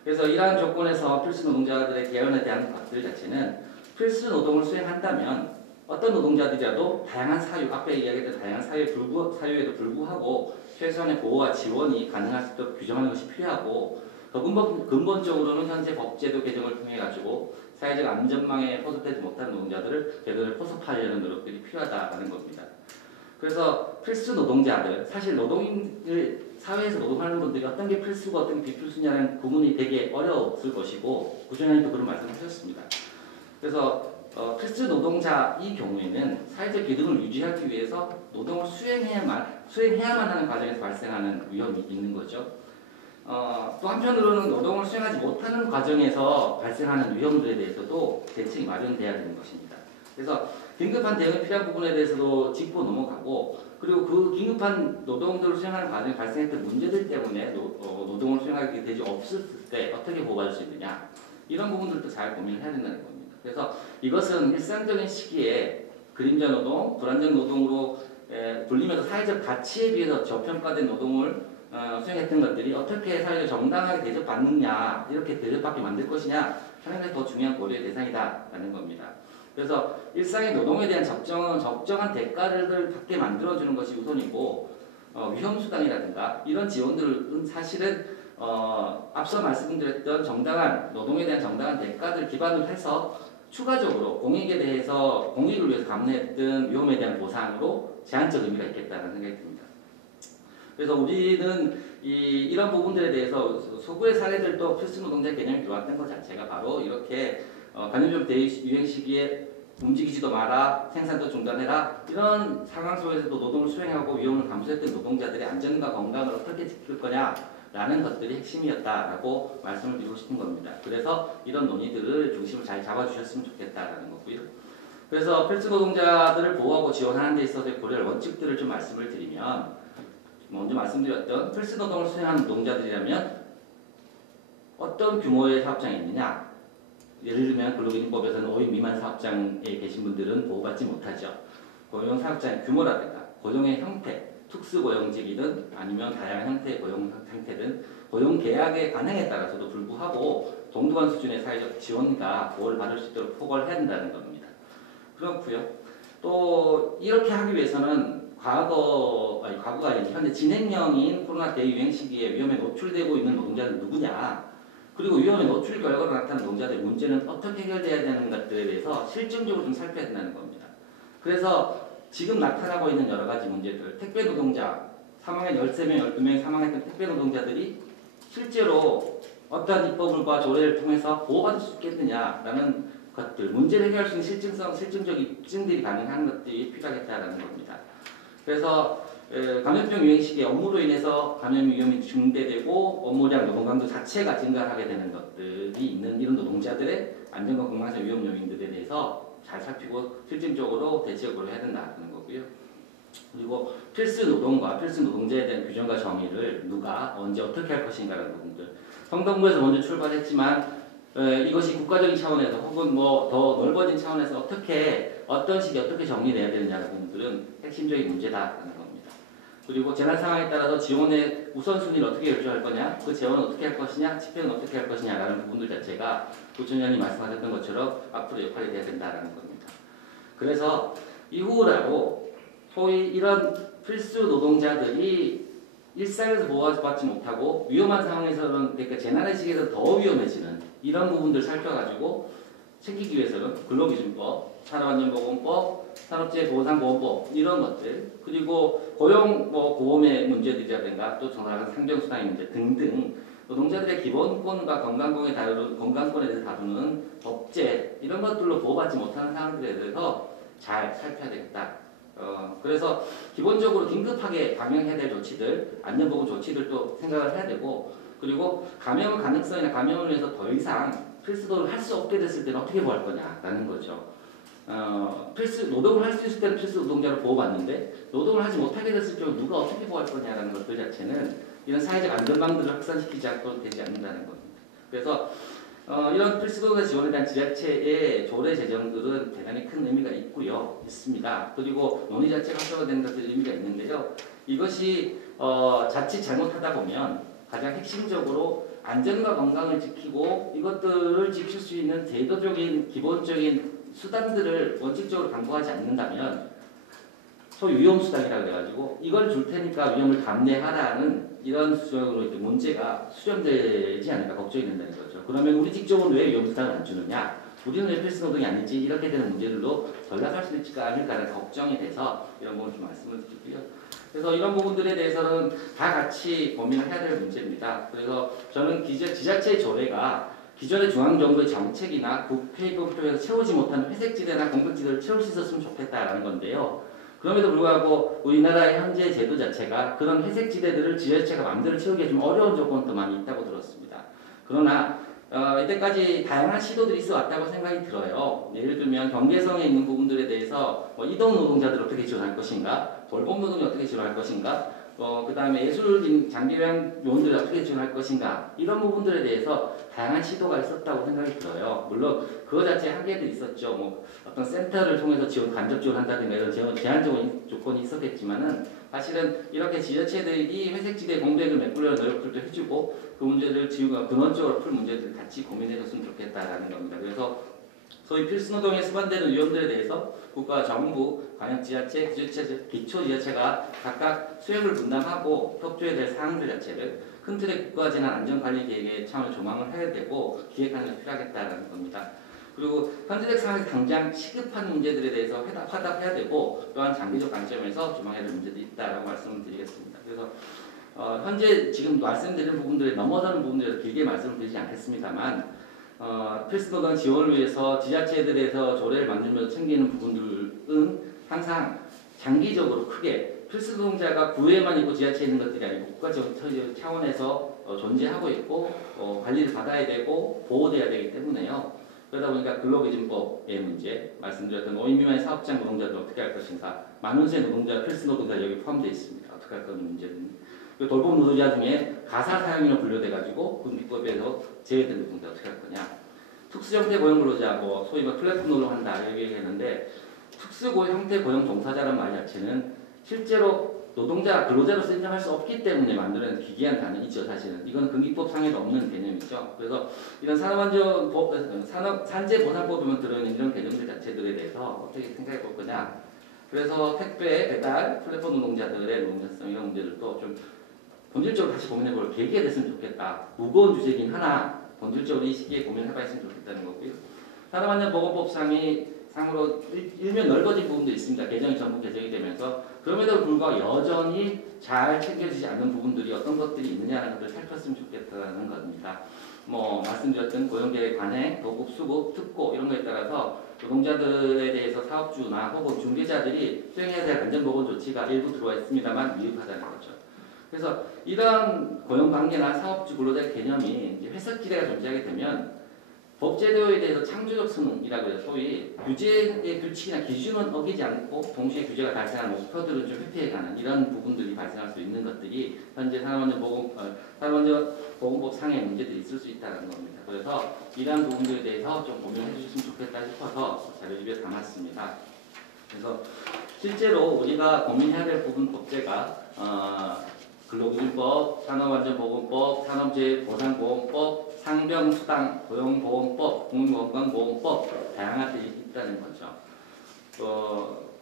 그래서 이러한 조건에서 필수 노동자들의 개헌에 대한 것들 자체는 필수 노동을 수행한다면 어떤 노동자들이라도 다양한 사유, 앞에 이야기했던 다양한 사유에도 불구하고 최소한의 보호와 지원이 가능할 수 있도록 규정하는 것이 필요하고 더 근본적으로는 현재 법제도 개정을 통해 가지고 사회적 안전망에 포섭되지 못한 노동자들을 제대로 포섭하려는 노력들이 필요하다는 겁니다. 그래서 필수 노동자들, 사실 사회에서 노동하는 분들이 어떤 게 필수고 어떤 게 비필수냐는 구분이 되게 어려웠을 것이고 구청장님도 그런 말씀하셨습니다. 그래서 필수 노동자 이 경우에는 사회적 기능을 유지하기 위해서 노동을 수행해야만 하는 과정에서 발생하는 위험이 있는 거죠. 또 한편으로는 노동을 수행하지 못하는 과정에서 발생하는 위험들에 대해서도 대책이 마련돼야 되는 것입니다. 그래서 긴급한 대응이 필요한 부분에 대해서도 짚고 넘어가고 그리고 그 긴급한 노동들을 수행하는 과정에 발생했던 문제들 때문에 노동을 수행하게 되지 없을 때 어떻게 보호할 수 있느냐 이런 부분들도 잘 고민을 해야 된다는 겁니다. 그래서 이것은 일상적인 시기에 그림자 노동, 불안정 노동으로 불리면서 사회적 가치에 비해서 저평가된 노동을 수행했던 것들이 어떻게 사회적 정당하게 대접받느냐 이렇게 대접받게 만들 것이냐 하는 것이 더 중요한 고려의 대상이다라는 겁니다. 그래서 일상의 노동에 대한 적정한 대가를 받게 만들어주는 것이 우선이고 위험수당이라든가 이런 지원들은 사실은 앞서 말씀드렸던 정당한 노동에 대한 정당한 대가를 기반으로 해서 추가적으로 공익에 대해서 공익을 위해서 감내했던 위험에 대한 보상으로 제한적 의미가 있겠다는 생각이 듭니다. 그래서 우리는 이런 부분들에 대해서 서구의 사례들도 필수 노동자 개념이 들어왔던 것 자체가 바로 이렇게 간헐적 대유행 시기에 움직이지도 마라, 생산도 중단해라 이런 상황 속에서도 노동을 수행하고 위험을 감수했던 노동자들의 안전과 건강을 어떻게 지킬 거냐라는 것들이 핵심이었다라고 말씀을 드리고 싶은 겁니다. 그래서 이런 논의들을 중심을 잘 잡아주셨으면 좋겠다라는 거고요. 그래서 필수 노동자들을 보호하고 지원하는 데 있어서의 고려할 원칙들을 좀 말씀을 드리면 먼저 말씀드렸던 필수 노동을 수행하는 노동자들이라면 어떤 규모의 사업장이 있느냐 예를 들면 근로기준법에서는 5인 미만 사업장에 계신 분들은 보호받지 못하죠. 고용 사업장의 규모라든가 고용의 형태, 특수고용직이든 아니면 다양한 형태의 고용 상태든 고용 계약의 관행에 따라서도 불구하고 동등한 수준의 사회적 지원과 보호를 받을 수 있도록 포괄해야 된다는 겁니다. 그렇고요. 또 이렇게 하기 위해서는 과거가 아니지 현재 진행형인 코로나 대유행 시기에 위험에 노출되고 있는 노동자는 누구냐, 그리고 위험에 노출 결과로 나타난 노동자들의 문제는 어떻게 해결돼야 되는 것들에 대해서 실증적으로 좀 살펴야 된다는 겁니다. 그래서 지금 나타나고 있는 여러 가지 문제들, 택배 노동자, 사망한 13명, 12명이 사망했던 택배 노동자들이 실제로 어떠한 입법과 조례를 통해서 보호받을 수 있겠느냐라는 것들, 문제를 해결할 수 있는 실증적인 입증들이 가능한 것들이 필요하겠다라는 겁니다. 그래서 감염병 유행 시기에 업무로 인해서 감염 위험이 증대되고 업무량 노동 강도 자체가 증가하게 되는 것들이 있는 이런 노동자들의 안전과 건강상 위험 요인들에 대해서 잘 살피고 실질적으로 대책을 해야 된다는 거고요. 그리고 필수 노동과 필수 노동자에 대한 규정과 정의를 누가 언제 어떻게 할 것인가라는 부분들. 성동구에서 먼저 출발했지만 이것이 국가적인 차원에서 혹은 뭐 더 넓어진 차원에서 어떤 시기에 어떻게 정리돼야 되느냐는 부분들은 핵심적인 문제다라는 겁니다. 그리고 재난 상황에 따라서 지원의 우선순위를 어떻게 결정할 거냐, 그 재원은 어떻게 할 것이냐, 집행은 어떻게 할 것이냐라는 부분들 자체가 부총장님 말씀하셨던 것처럼 앞으로 역할이 돼야 된다라는 겁니다. 그래서 이후라도 소위 이런 필수 노동자들이 일상에서 보호받지 못하고 위험한 상황에서는, 그러니까 재난의 시기에서 더 위험해지는 이런 부분들 살펴가지고 챙기기 위해서는 근로기준법, 산업안전보건법, 산업재해보상보건법 이런 것들, 그리고 고용 보험의 문제들이라든가 또 전화하는 상정수당의 문제 등등 노동자들의 기본권과 건강권에 대해서 다루는 법제 이런 것들로 보호받지 못하는 사람들에 대해서 잘 살펴야 되겠다. 그래서 기본적으로 긴급하게 방역해야 될 조치들, 안전보건 조치들도 생각을 해야 되고, 그리고 감염 가능성이나 감염을 위해서 더 이상 필수도를 할 수 없게 됐을 때는 어떻게 보호할 거냐라는 거죠. 노동을 할 수 있을 때는 필수 노동자를 보호받는데 노동을 하지 못하게 됐을 경우 누가 어떻게 보호할 거냐라는 것들 자체는 이런 사회적 안전망들을 확산시키지 않고 되지 않는다는 겁니다. 그래서 이런 필수노동자 지원에 대한 지자체의 조례 제정들은 대단히 큰 의미가 있습니다. 그리고 논의 자체가 활성화되는 것들이 의미가 있는데요. 이것이 자칫 잘못하다 보면 가장 핵심적으로 안전과 건강을 지키고 이것들을 지킬 수 있는 제도적인 기본적인 수단들을 원칙적으로 강구하지 않는다면 소위 위험수당이라고 해가지고 이걸 줄 테니까 위험을 감내하라는 이런 수준으로 이렇게 문제가 수렴되지 않을까 걱정이 된다는 거죠. 그러면 우리 직종은 왜 위험수당을 안 주느냐? 우리는 왜 필수노동이 아니지? 이렇게 되는 문제들로 전락할 수 있지 않을까라는 걱정이 돼서 이런 부분을 좀 말씀을 드리고요. 그래서 이런 부분들에 대해서는 다 같이 고민을 해야 될 문제입니다. 그래서 저는 지자체의 조례가 기존의 중앙정부의 정책이나 국회의법을 통해서 채우지 못하는 회색지대나 공백지대를 채울 수 있었으면 좋겠다라는 건데요. 그럼에도 불구하고 우리나라의 현재 제도 자체가 그런 회색지대들을 지자체가 마음대로 채우기 좀 어려운 조건도 많이 있다고 들었습니다. 그러나 이때까지 다양한 시도들이 있어 왔다고 생각이 들어요. 예를 들면 경계성에 있는 부분들에 대해서 이동 노동자들을 어떻게 지원할 것인가, 돌봄 노동을 어떻게 지원할 것인가, 그 다음에 예술 장기요양 요원들을 어떻게 지원할 것인가, 이런 부분들에 대해서 다양한 시도가 있었다고 생각이 들어요. 물론 그거 자체에 한계도 있었죠. 어떤 센터를 통해서 간접 지원한다든가 이런 제한적인 조건이 있었겠지만은 사실은 이렇게 지자체들이 회색지대 공백을 메꾸려는 노력들도 해주고 그 문제를 지우가 근원적으로 풀 문제들을 같이 고민해줬으면 좋겠다라는 겁니다. 그래서 소위 필수노동에 수반되는 위험들에 대해서 국가, 정부, 광역지자체, 기초지자체가 각각 수행을 분담하고 협조해야 될 사항들 자체를 큰 틀의 국가재난안전관리계획의 차원을 조망을 해야 되고 기획하는 것이 필요하겠다는 겁니다. 그리고 현재적 상황에서 당장 시급한 문제들에 대해서 화답해야 되고 또한 장기적 관점에서 조망해야 될 문제도 있다라고 말씀을 드리겠습니다. 그래서 현재 지금 말씀드린 부분들에 넘어서는 부분들에서 길게 말씀을 드리지 않겠습니다만 필수노동 지원을 위해서 지자체들에서 조례를 만들면서 챙기는 부분들은 항상 장기적으로 크게 필수노동자가 구에만 있고 지자체에 있는 것들이 아니고 국가적 차원에서 존재하고 있고 관리를 받아야 되고 보호돼야 되기 때문에요. 그러다 보니까 근로기준법의 문제, 말씀드렸던 5인 미만의 사업장 노동자들 어떻게 할 것인가, 만원수의 노동자, 필수노동자 여기 포함되어 있습니다. 어떻게 할 거는 문제는. 그리고 돌봄 노동자 중에 가사 사용인으로 분류돼가지고 군기법에서 제외된 노동자 어떻게 할 거냐. 특수형태 고용근로자, 소위 플랫폼 노동한다 이렇게 얘기했는데 특수 형태 고용 종사자라는 말 자체는 실제로 노동자, 근로자로서 인정할 수 없기 때문에 만들어낸 기괴한 단어이죠, 사실은. 이건 근기법상에도 없는 개념이죠. 그래서 이런 산재보상법에 보면 들어있는 이런 개념들 자체들에 대해서 어떻게 생각해 볼 거냐. 그래서 택배, 배달, 플랫폼 노동자들의 노동자성 이런 문제들도 좀 본질적으로 다시 고민해 볼 계기가 됐으면 좋겠다. 무거운 주제긴 하나 본질적으로 이 시기에 고민해 봤으면 좋겠다는 거고요. 산업안전보건법상이 상으로 일면 넓어진 부분도 있습니다. 개정이 전부 개정이 되면서 그럼에도 불구하고 여전히 잘 챙겨지지 않는 부분들이 어떤 것들이 있느냐는 것을 살폈으면 좋겠다는 겁니다. 뭐 말씀드렸던 고용계획 관행, 도급, 수급, 특고 이런 거에 따라서 노동자들에 대해서 사업주나 혹은 중개자들이 수행해야 될 안전보건 조치가 일부 들어와 있습니다만 미흡하다는 거죠. 그래서 이러한 고용관계나 사업주 근로자 개념이 이제 회색 기대가 존재하게 되면 법제도에 대해서 창조적 수능이라고 해서 소위 규제의 규칙이나 기준은 어기지 않고 동시에 규제가 발생하는 목표들은 좀 회피해가는 이런 부분들이 발생할 수 있는 것들이 현재 산업안전보건법 상의 문제들이 있을 수 있다는 겁니다. 그래서 이러한 부분들에 대해서 좀 고민해 주셨으면 좋겠다 싶어서 자료집에 담았습니다. 그래서 실제로 우리가 고민해야 될 부분 법제가 근로기준법, 산업안전보건법, 산업재해보상보험법, 상병수당 고용보험법, 국민건강보험법 다양한 것들이 있다는 거죠.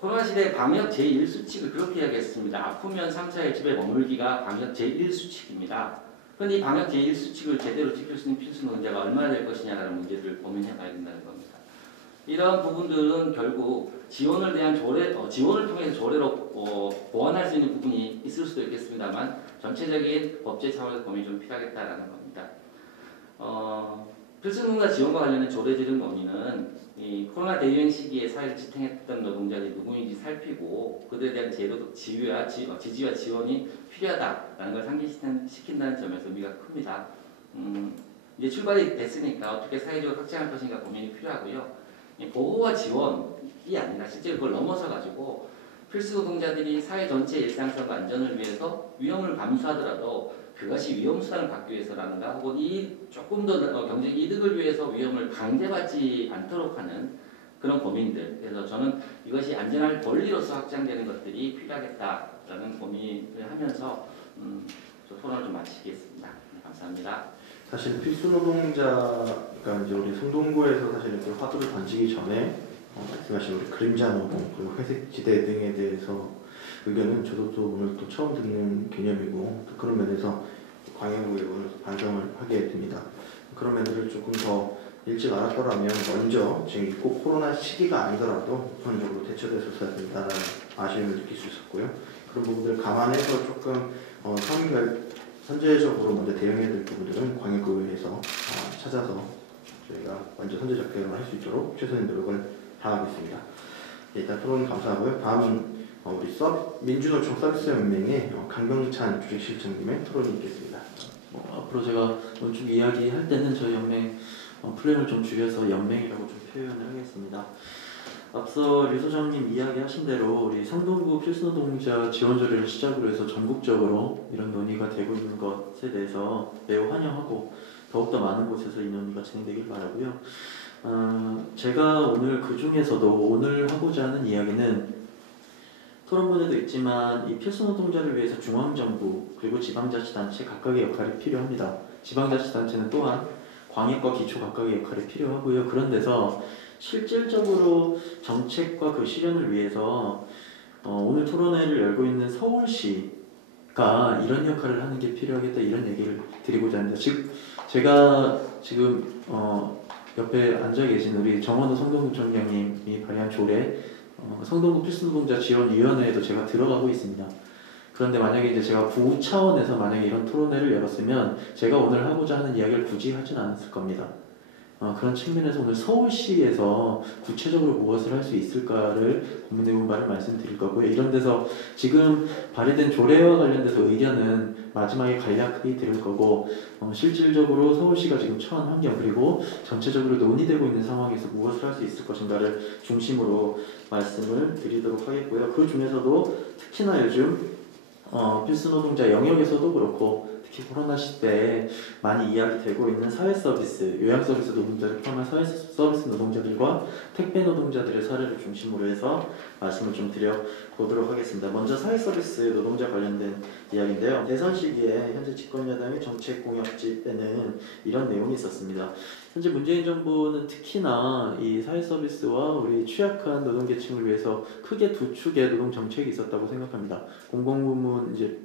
코로나 시대 방역 제1수칙을 그렇게 이야기했습니다. 아프면 3차의 집에 머물기가 방역 제1수칙입니다. 그런데 이 방역 제1수칙을 제대로 지킬 수 있는 필수 노동자가 얼마나 될 것이냐라는 문제를 고민해 봐야 된다는 겁니다. 이런 부분들은 결국 지원을 통해서 조례로 보완할 수 있는 부분이 있을 수도 있겠습니다만 전체적인 법제 차원에서 고민이 좀 필요하겠다라는 겁니다. 필수노동자 지원과 관련된 조례 제정 논의는 이 코로나 대유행 시기에 사회를 지탱했던 노동자들이 누구인지 살피고 그들에 대한 제도적 지지와 지원이 필요하다라는 걸 상기시킨다는 점에서 의미가 큽니다. 이제 출발이 됐으니까 어떻게 사회적으로 확장할 것인가 고민이 필요하고요. 보호와 지원이 아니라 실제 그걸 넘어서 가지고 필수 노동자들이 사회 전체 일상성과 안전을 위해서 위험을 감수하더라도 그것이 위험 수당을 받기 위해서라든가 혹은 조금 더 경제 이득을 위해서 위험을 강제받지 않도록 하는 그런 고민들. 그래서 저는 이것이 안전할 권리로서 확장되는 것들이 필요하겠다라는 고민을 하면서 토론을 좀 마치겠습니다. 감사합니다. 사실 필수 노동자가 이제 우리 성동구에서 사실 그 화두를 던지기 전에 말씀하신 우리 그림자 노동 그리고 회색 지대 등에 대해서 의견은 저도 또 오늘 또 처음 듣는 개념이고 또 그런 면에서 광양구에 오늘 반성을 하게 됩니다. 그런 면들을 조금 더 일찍 알았더라면 먼저 지금 꼭 코로나 시기가 아니더라도 우선적으로 대처됐었어야 된다는 아쉬움을 느낄 수 있었고요. 그런 부분들을 감안해서 조금 선제적으로 먼저 대응해야 될 부분들은 광역구에서 찾아서 저희가 먼저 선제적 대응을 할 수 있도록 최선의 노력을 다하겠습니다. 일단 토론 감사하고요. 다음은 우리 민주노총 서비스연맹의 강병찬 주식실장님의 토론이 있겠습니다. 앞으로 제가 오늘 쭉 이야기할 때는 저희 연맹 플랜을 좀 줄여서 연맹이라고 좀 표현을 하겠습니다. 앞서 류 소장님 이야기하신 대로 우리 상동구 필수노동자 지원조례를 시작으로 해서 전국적으로 이런 논의가 되고 있는 것에 대해서 매우 환영하고 더욱더 많은 곳에서 이 논의가 진행되길 바라고요. 제가 오늘 그 중에서도 오늘 하고자 하는 이야기는 토론문에도 있지만 이 필수노동자를 위해서 중앙정부 그리고 지방자치단체 각각의 역할이 필요합니다. 지방자치단체는 또한 광역과 기초 각각의 역할이 필요하고요. 그런 데서 실질적으로 정책과 그 실현을 위해서 오늘 토론회를 열고 있는 서울시가 이런 역할을 하는 게 필요하겠다 이런 얘기를 드리고자 합니다. 즉 제가 지금 옆에 앉아 계신 우리 정원호 성동구청장님이 발의한 조례 성동구 필수노동자 지원위원회에도 제가 들어가고 있습니다. 그런데 만약에 이제 제가 구 차원에서 만약에 이런 토론회를 열었으면 제가 오늘 하고자 하는 이야기를 굳이 하진 않았을 겁니다. 그런 측면에서 오늘 서울시에서 구체적으로 무엇을 할 수 있을까를 고민해본 바를 말씀드릴 거고요. 이런 데서 지금 발의된 조례와 관련돼서 의견은 마지막에 간략히 들을 거고 실질적으로 서울시가 지금 처한 환경 그리고 전체적으로 논의되고 있는 상황에서 무엇을 할 수 있을 것인가를 중심으로 말씀을 드리도록 하겠고요. 그 중에서도 특히나 요즘 필수노동자 영역에서도 그렇고 특히 코로나 시대에 많이 이야기되고 있는 사회 서비스, 요양 서비스 노동자를 포함한 사회 서비스 노동자들과 택배 노동자들의 사례를 중심으로 해서 말씀을 좀 드려보도록 하겠습니다. 먼저 사회 서비스 노동자 관련된 이야기인데요. 대선 시기에 현재 집권여당의 정책 공약집에는 이런 내용이 있었습니다. 현재 문재인 정부는 특히나 이 사회 서비스와 우리 취약한 노동계층을 위해서 크게 두 축의 노동 정책이 있었다고 생각합니다. 공공부문 이제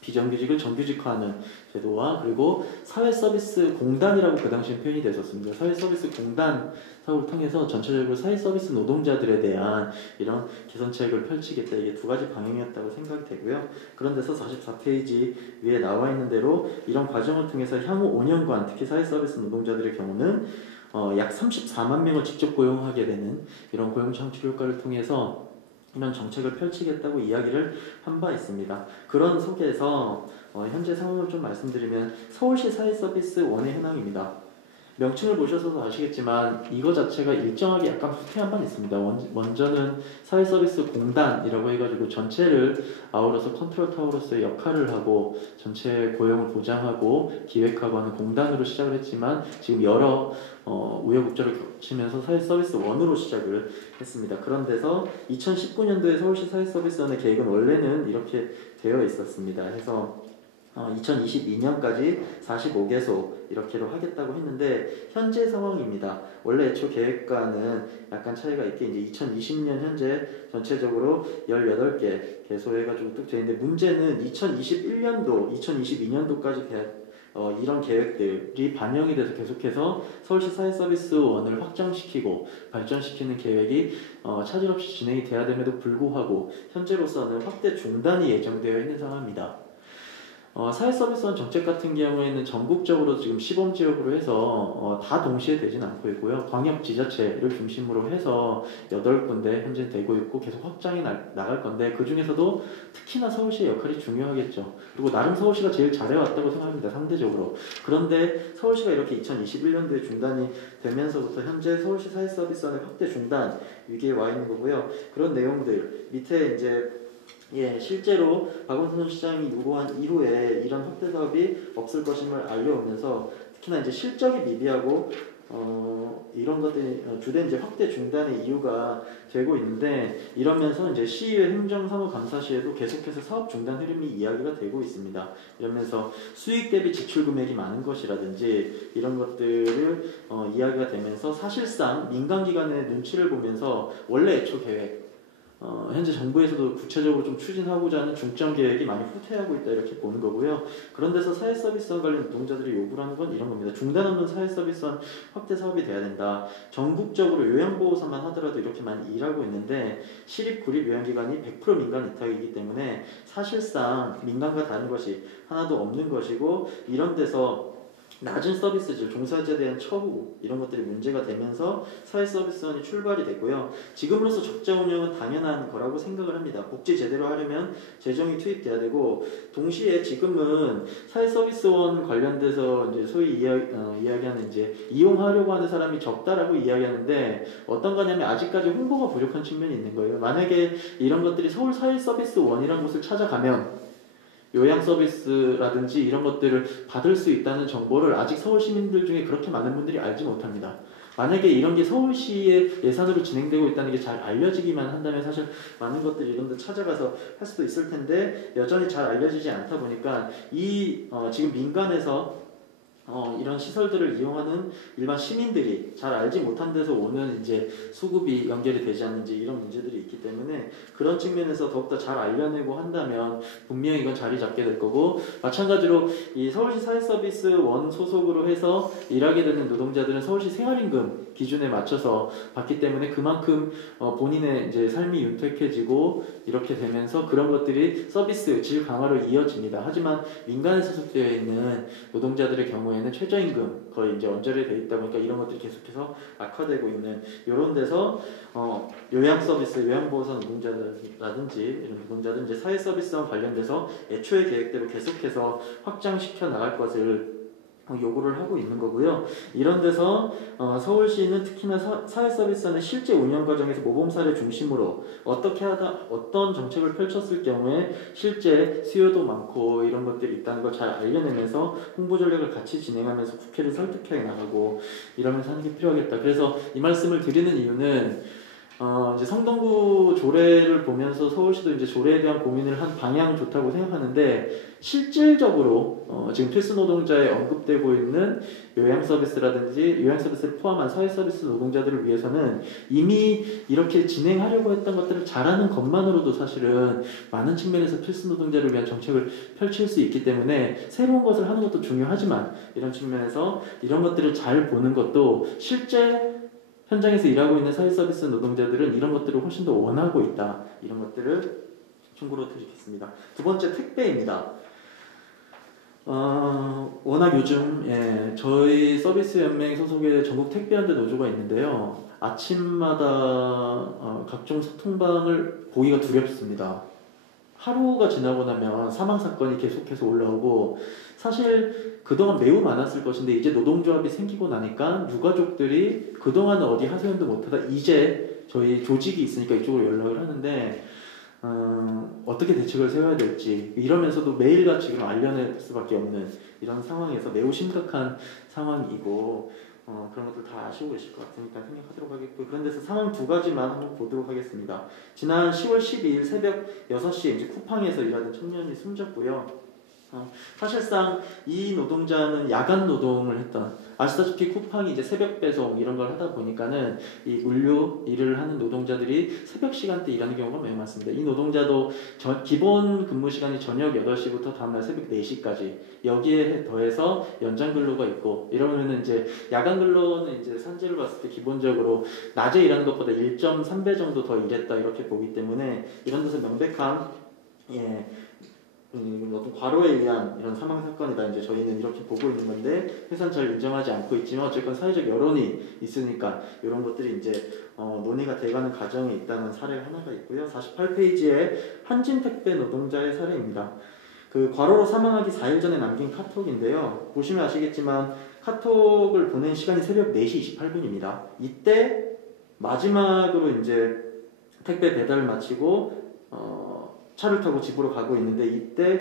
비정규직을 정규직화하는 제도와 그리고 사회서비스 공단이라고 그 당시에 표현이 됐었습니다. 사회서비스 공단 사업을 통해서 전체적으로 사회서비스 노동자들에 대한 이런 개선책을 펼치겠다. 이게 두 가지 방향이었다고 생각이 되고요. 그런 데서 44페이지 위에 나와 있는 대로 이런 과정을 통해서 향후 5년간 특히 사회서비스 노동자들의 경우는 약 34만 명을 직접 고용하게 되는 이런 고용 창출 효과를 통해서 이런 정책을 펼치겠다고 이야기를 한 바 있습니다. 그런 속에서 현재 상황을 좀 말씀드리면 서울시 사회서비스 원의 현황입니다. 명칭을 보셔서 아시겠지만 이거 자체가 일정하게 약간 후퇴한 바 있습니다. 먼저는 사회서비스 공단이라고 해가지고 전체를 아우러서 컨트롤 타워로서의 역할을 하고 전체 고용을 보장하고 기획하고 하는 공단으로 시작을 했지만 지금 여러 우여곡절을 겹치면서 사회서비스 원으로 시작을 했습니다. 그런 데서 2019년도에 서울시 사회서비스원의 계획은 원래는 이렇게 되어 있었습니다. 해서 2022년까지 45개소 이렇게로 하겠다고 했는데 현재 상황입니다. 원래 애초 계획과는 약간 차이가 있게 이제 2020년 현재 전체적으로 18개 개소 해가지고 뚝 되는데 문제는 2021년도, 22년도까지 이런 계획들이 반영이 돼서 계속해서 서울시 사회서비스원을 확장시키고 발전시키는 계획이 차질 없이 진행이 돼야 됨에도 불구하고 현재로서는 확대 중단이 예정되어 있는 상황입니다. 사회서비스원 정책 같은 경우에는 전국적으로 지금 시범지역으로 해서 다 동시에 되진 않고 있고요. 광역지자체를 중심으로 해서 8군데 현재 되고 있고 계속 확장이 나갈 건데 그 중에서도 특히나 서울시의 역할이 중요하겠죠. 그리고 나름 서울시가 제일 잘해왔다고 생각합니다. 상대적으로. 그런데 서울시가 이렇게 2021년도에 중단이 되면서부터 현재 서울시 사회서비스원의 확대 중단 위기에 와 있는 거고요. 그런 내용들 밑에 이제 실제로 박원순 시장이 요구한 이후에 이런 확대 사업이 없을 것임을 알려오면서 특히나 이제 실적이 미비하고 이런 것들이 주된 이제 확대 중단의 이유가 되고 있는데 이러면서 이제 시의회 행정사무감사시에도 계속해서 사업 중단 흐름이 이야기가 되고 있습니다. 이러면서 수익 대비 지출 금액이 많은 것이라든지 이런 것들을 이야기가 되면서 사실상 민간기관의 눈치를 보면서 원래 애초 계획 현재 정부에서도 구체적으로 좀 추진하고자 하는 중점 계획이 많이 후퇴하고 있다 이렇게 보는 거고요. 그런 데서 사회서비스원 관련 노동자들이 요구를 하는 건 이런 겁니다. 중단 없는 사회서비스원 확대 사업이 돼야 된다. 전국적으로 요양보호사만 하더라도 이렇게 많이 일하고 있는데 시립, 구립 요양기관이 100% 민간 위탁이기 때문에 사실상 민간과 다른 것이 하나도 없는 것이고 이런 데서 낮은 서비스질, 종사자에 대한 처우 이런 것들이 문제가 되면서 사회서비스원이 출발이 됐고요. 지금으로서 적자 운영은 당연한 거라고 생각을 합니다. 복지 제대로 하려면 재정이 투입돼야 되고 동시에 지금은 사회서비스원 관련돼서 이제 소위 이야기하는 이제 이용하려고 하는 사람이 적다라고 이야기하는데 어떤 거냐면 아직까지 홍보가 부족한 측면이 있는 거예요. 만약에 이런 것들이 서울 사회서비스원이라는 곳을 찾아가면 요양 서비스라든지 이런 것들을 받을 수 있다는 정보를 아직 서울 시민들 중에 그렇게 많은 분들이 알지 못합니다. 만약에 이런 게 서울시의 예산으로 진행되고 있다는 게 잘 알려지기만 한다면 사실 많은 것들이 이런 데 찾아가서 할 수도 있을 텐데 여전히 잘 알려지지 않다 보니까 지금 민간에서 이런 시설들을 이용하는 일반 시민들이 잘 알지 못한 데서 오는 이제 수급이 연결이 되지 않는지 이런 문제들이 있기 때문에 그런 측면에서 더욱더 잘 알려내고 한다면 분명히 이건 자리 잡게 될 거고 마찬가지로 이 서울시 사회서비스원 소속으로 해서 일하게 되는 노동자들은 서울시 생활임금 기준에 맞춰서 받기 때문에 그만큼 본인의 이제 삶이 윤택해지고 이렇게 되면서 그런 것들이 서비스 질 강화로 이어집니다. 하지만 민간에 소속되어 있는 노동자들의 경우에는 최저임금 거의 이제 언저리에 돼 있다 보니까 이런 것들이 계속해서 악화되고 있는 이런 데서 요양 서비스, 요양보호사 노동자라든지 이런 노동자들 이제 사회 서비스와 관련돼서 애초의 계획대로 계속해서 확장시켜 나갈 것을 요구를 하고 있는 거고요. 이런 데서 서울시는 특히나 사회서비스는 실제 운영 과정에서 모범 사례 중심으로 어떻게 하다 어떤 정책을 펼쳤을 경우에 실제 수요도 많고 이런 것들이 있다는 걸 잘 알려내면서 홍보 전략을 같이 진행하면서 국회를 설득해 나가고 이러면서 하는 게 필요하겠다. 그래서 이 말씀을 드리는 이유는 이제 성동구 조례를 보면서 서울시도 이제 조례에 대한 고민을 한 방향 좋다고 생각하는데 실질적으로 지금 필수 노동자에 언급되고 있는 요양 서비스라든지 요양 서비스를 포함한 사회 서비스 노동자들을 위해서는 이미 이렇게 진행하려고 했던 것들을 잘하는 것만으로도 사실은 많은 측면에서 필수 노동자를 위한 정책을 펼칠 수 있기 때문에 새로운 것을 하는 것도 중요하지만 이런 측면에서 이런 것들을 잘 보는 것도 실제 현장에서 일하고 있는 사회 서비스 노동자들은 이런 것들을 훨씬 더 원하고 있다. 이런 것들을 충고로 드리겠습니다. 두 번째 택배입니다. 워낙 요즘 저희 서비스 연맹 소속의 전국 택배연대 노조가 있는데요. 아침마다 각종 소통방을 보기가 두렵습니다. 하루가 지나고 나면 사망 사건이 계속해서 올라오고 사실 그동안 매우 많았을 것인데 이제 노동조합이 생기고 나니까 유가족들이 그동안은 어디 하소연도 못하다 이제 저희 조직이 있으니까 이쪽으로 연락을 하는데 어떻게 대책을 세워야 될지 이러면서도 매일같이 그럼 알려낼 수밖에 없는 이런 상황에서 매우 심각한 상황이고 그런 것들 다 아시고 계실 것 같으니까 생각하도록 하겠고 그런 데서 상황 두 가지만 한번 보도록 하겠습니다. 지난 10월 12일 새벽 6시에 이제 쿠팡에서 일하던 청년이 숨졌고요. 사실상 이 노동자는 야간 노동을 했던 아시다시피 쿠팡이 이제 새벽 배송 이런 걸 하다 보니까는 이 물류 일을 하는 노동자들이 새벽 시간대 일하는 경우가 매우 많습니다. 이 노동자도 기본 근무 시간이 저녁 8시부터 다음날 새벽 4시까지 여기에 더해서 연장 근로가 있고 이러면은 이제 야간 근로는 이제 산재를 봤을 때 기본적으로 낮에 일하는 것보다 1.3배 정도 더 일했다 이렇게 보기 때문에 이런 데서 명백한 어떤 과로에 의한 이런 사망 사건이다 이제 저희는 이렇게 보고 있는 건데 회사는 잘 인정하지 않고 있지만 어쨌건 사회적 여론이 있으니까 이런 것들이 이제 논의가 돼가는 과정이 있다는 사례가 하나가 있고요. 48페이지에 한진택배 노동자의 사례입니다. 그 과로로 사망하기 4일 전에 남긴 카톡인데요. 보시면 아시겠지만 카톡을 보낸 시간이 새벽 4시 28분입니다. 이때 마지막으로 이제 택배 배달을 마치고 차를 타고 집으로 가고 있는데 이때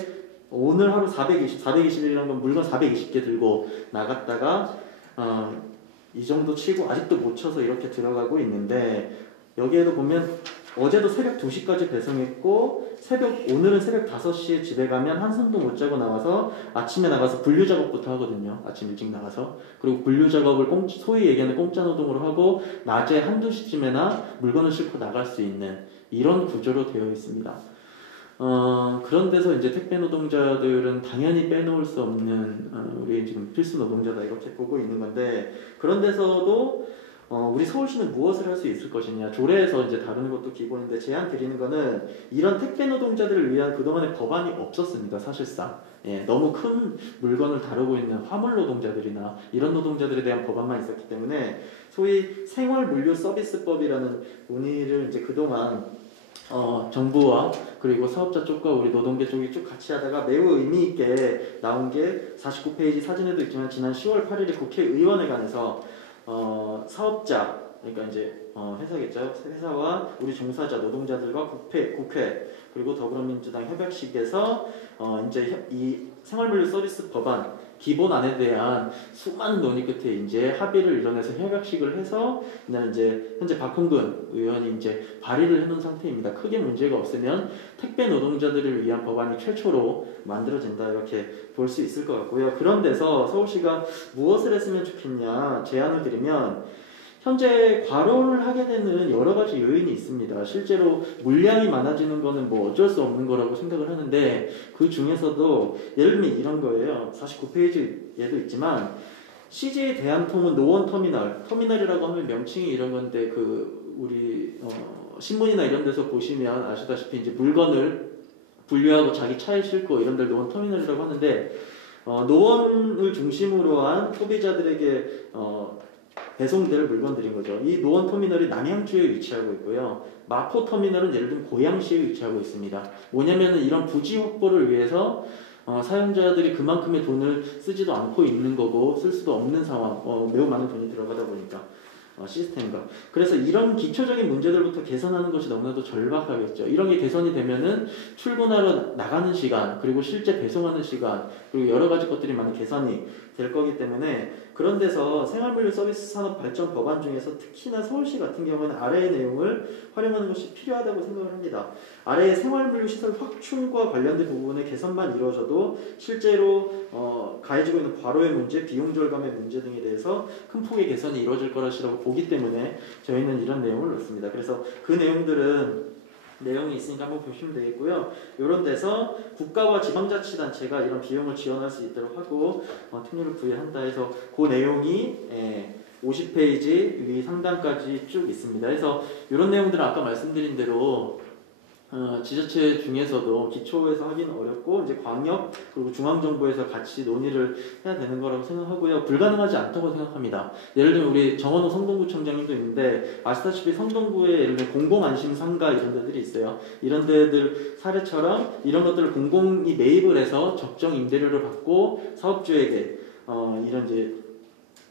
오늘 하루 421이라는 건 물건 420개 들고 나갔다가 이 정도 치고 아직도 못 쳐서 이렇게 들어가고 있는데 여기에도 보면 어제도 새벽 2시까지 배송했고 오늘은 새벽 5시에 집에 가면 한숨도 못 자고 나와서 아침에 나가서 분류 작업부터 하거든요. 아침 일찍 나가서 그리고 분류 작업을 소위 얘기하는 공짜 노동으로 하고 낮에 1~2시쯤에나 물건을 싣고 나갈 수 있는 이런 구조로 되어 있습니다. 그런 데서 이제 택배 노동자들은 당연히 빼놓을 수 없는 우리 지금 필수 노동자다 이렇게 보고 있는 건데 그런 데서도 우리 서울시는 무엇을 할 수 있을 것이냐 조례에서 이제 다루는 것도 기본인데 제안 드리는 거는 이런 택배 노동자들을 위한 그동안의 법안이 없었습니다. 사실상 너무 큰 물건을 다루고 있는 화물 노동자들이나 이런 노동자들에 대한 법안만 있었기 때문에 소위 생활물류서비스법이라는 논의를 이제 그동안 정부와 그리고 사업자 쪽과 우리 노동계 쪽이 쭉 같이 하다가 매우 의미 있게 나온 게 49페이지 사진에도 있지만 지난 10월 8일에 국회의원회관에서 사업자 그러니까 이제 회사겠죠. 회사와 우리 종사자 노동자들과 국회 그리고 더불어민주당 협약식에서 이제 이 생활물류 서비스 법안 기본안에 대한 수많은 논의 끝에 이제 합의를 이뤄내서 협약식을 해서 이제 현재 박홍근 의원이 이제 발의를 해놓은 상태입니다. 크게 문제가 없으면 택배 노동자들을 위한 법안이 최초로 만들어진다 이렇게 볼 수 있을 것 같고요. 그런 데서 서울시가 무엇을 했으면 좋겠냐 제안을 드리면 현재 과로를 하게 되는 여러 가지 요인이 있습니다. 실제로 물량이 많아지는 거는 뭐 어쩔 수 없는 거라고 생각을 하는데 그 중에서도 예를 들면 이런 거예요. 49페이지에도 있지만 CJ 대한통운 노원터미널이라고 하면 명칭이 이런 건데 그 우리 신문이나 이런 데서 보시면 아시다시피 이제 물건을 분류하고 자기 차에 싣고 이런 데를 노원터미널이라고 하는데 노원을 중심으로 한 소비자들에게 배송될 물건들인 거죠. 이 노원터미널이 남양주에 위치하고 있고요. 마포터미널은 예를 들면 고양시에 위치하고 있습니다. 뭐냐면은 이런 부지 확보를 위해서 사용자들이 그만큼의 돈을 쓰지도 않고 있는 거고 쓸 수도 없는 상황, 매우 많은 돈이 들어가다 보니까 시스템과. 그래서 이런 기초적인 문제들부터 개선하는 것이 너무나도 절박하겠죠. 이런 게 개선이 되면은 출근하러 나가는 시간, 그리고 실제 배송하는 시간, 그리고 여러 가지 것들이 많이 개선이 될 거기 때문에, 그런 데서 생활물류 서비스 산업 발전 법안 중에서 특히나 서울시 같은 경우는 아래의 내용을 활용하는 것이 필요하다고 생각을 합니다. 아래의 생활물류 시설 확충과 관련된 부분의 개선만 이루어져도 실제로 가해지고 있는 과로의 문제, 비용 절감의 문제 등에 대해서 큰 폭의 개선이 이루어질 것이라고 보기 때문에 저희는 이런 내용을 넣습니다. 그래서 그 내용이 있으니까 한번 보시면 되겠고요. 이런 데서 국가와 지방자치단체가 이런 비용을 지원할 수 있도록 하고 특례를 부여한다 해서 그 내용이 50페이지 위 상단까지 쭉 있습니다. 그래서 이런 내용들은 아까 말씀드린 대로 지자체 중에서도 기초에서 하기는 어렵고 이제 광역 그리고 중앙정부에서 같이 논의를 해야 되는 거라고 생각하고요. 불가능하지 않다고 생각합니다. 예를 들면 우리 정원호 성동구청장님도 있는데 아시다시피 성동구에 예를 들면 공공안심상가 이런 데들이 있어요. 이런 데들 사례처럼 이런 것들을 공공이 매입을 해서 적정 임대료를 받고 사업주에게 이런 이제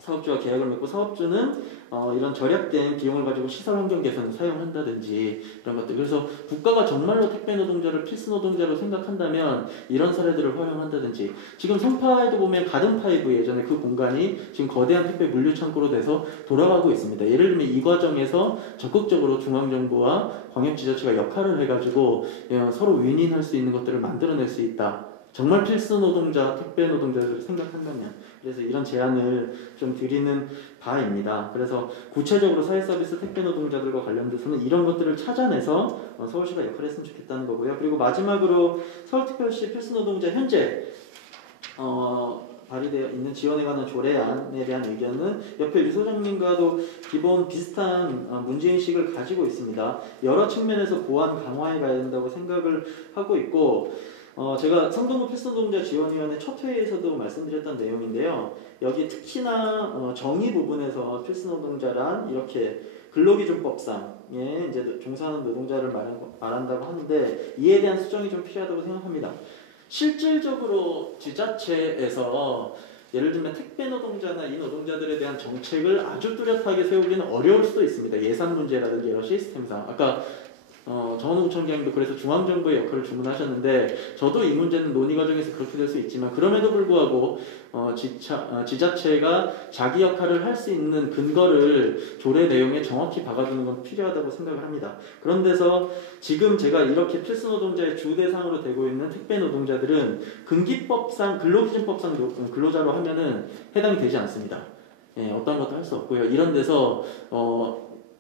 사업주와 계약을 맺고 사업주는 이런 절약된 비용을 가지고 시설 환경 개선을 사용한다든지 이런 것들. 그래서 국가가 정말로 택배 노동자를 필수 노동자로 생각한다면 이런 사례들을 활용한다든지. 지금 성파에도 보면 가든파이브 예전에 그 공간이 지금 거대한 택배 물류 창고로 돼서 돌아가고 있습니다. 예를 들면 이 과정에서 적극적으로 중앙정부와 광역지자체가 역할을 해가지고 서로 윈윈할 수 있는 것들을 만들어낼 수 있다. 정말 필수 노동자, 택배 노동자를 생각한다면. 그래서 이런 제안을 좀 드리는 바입니다. 그래서 구체적으로 사회서비스 택배 노동자들과 관련돼서는 이런 것들을 찾아내서 서울시가 역할을 했으면 좋겠다는 거고요. 그리고 마지막으로 서울특별시 필수 노동자 현재 발의되어 있는 지원에 관한 조례안에 대한 의견은 옆에 류 소장님과도 기본 비슷한 문제인식을 가지고 있습니다. 여러 측면에서 보완 강화해 가야 된다고 생각을 하고 있고 제가 성동구 필수노동자 지원위원회 첫 회의에서도 말씀드렸던 내용인데요. 여기 특히나 정의 부분에서 필수노동자란 이렇게 근로기준법상에 이제 종사하는 노동자를 말한다고 하는데 이에 대한 수정이 좀 필요하다고 생각합니다. 실질적으로 지자체에서 예를 들면 택배 노동자나 이 노동자들에 대한 정책을 아주 뚜렷하게 세우기는 어려울 수도 있습니다. 예산 문제라든지 여러 시스템상. 아까 정원호 구청장님도 그래서 중앙정부의 역할을 주문하셨는데 저도 이 문제는 논의 과정에서 그렇게 될 수 있지만 그럼에도 불구하고 지자체가 자기 역할을 할 수 있는 근거를 조례 내용에 정확히 박아두는 건 필요하다고 생각을 합니다. 그런 데서 지금 제가 이렇게 필수노동자의 주 대상으로 되고 있는 택배 노동자들은 근기법상 근로기준법상 근로자로 하면은 해당이 되지 않습니다. 어떤 것도 할 수 없고요. 이런 데서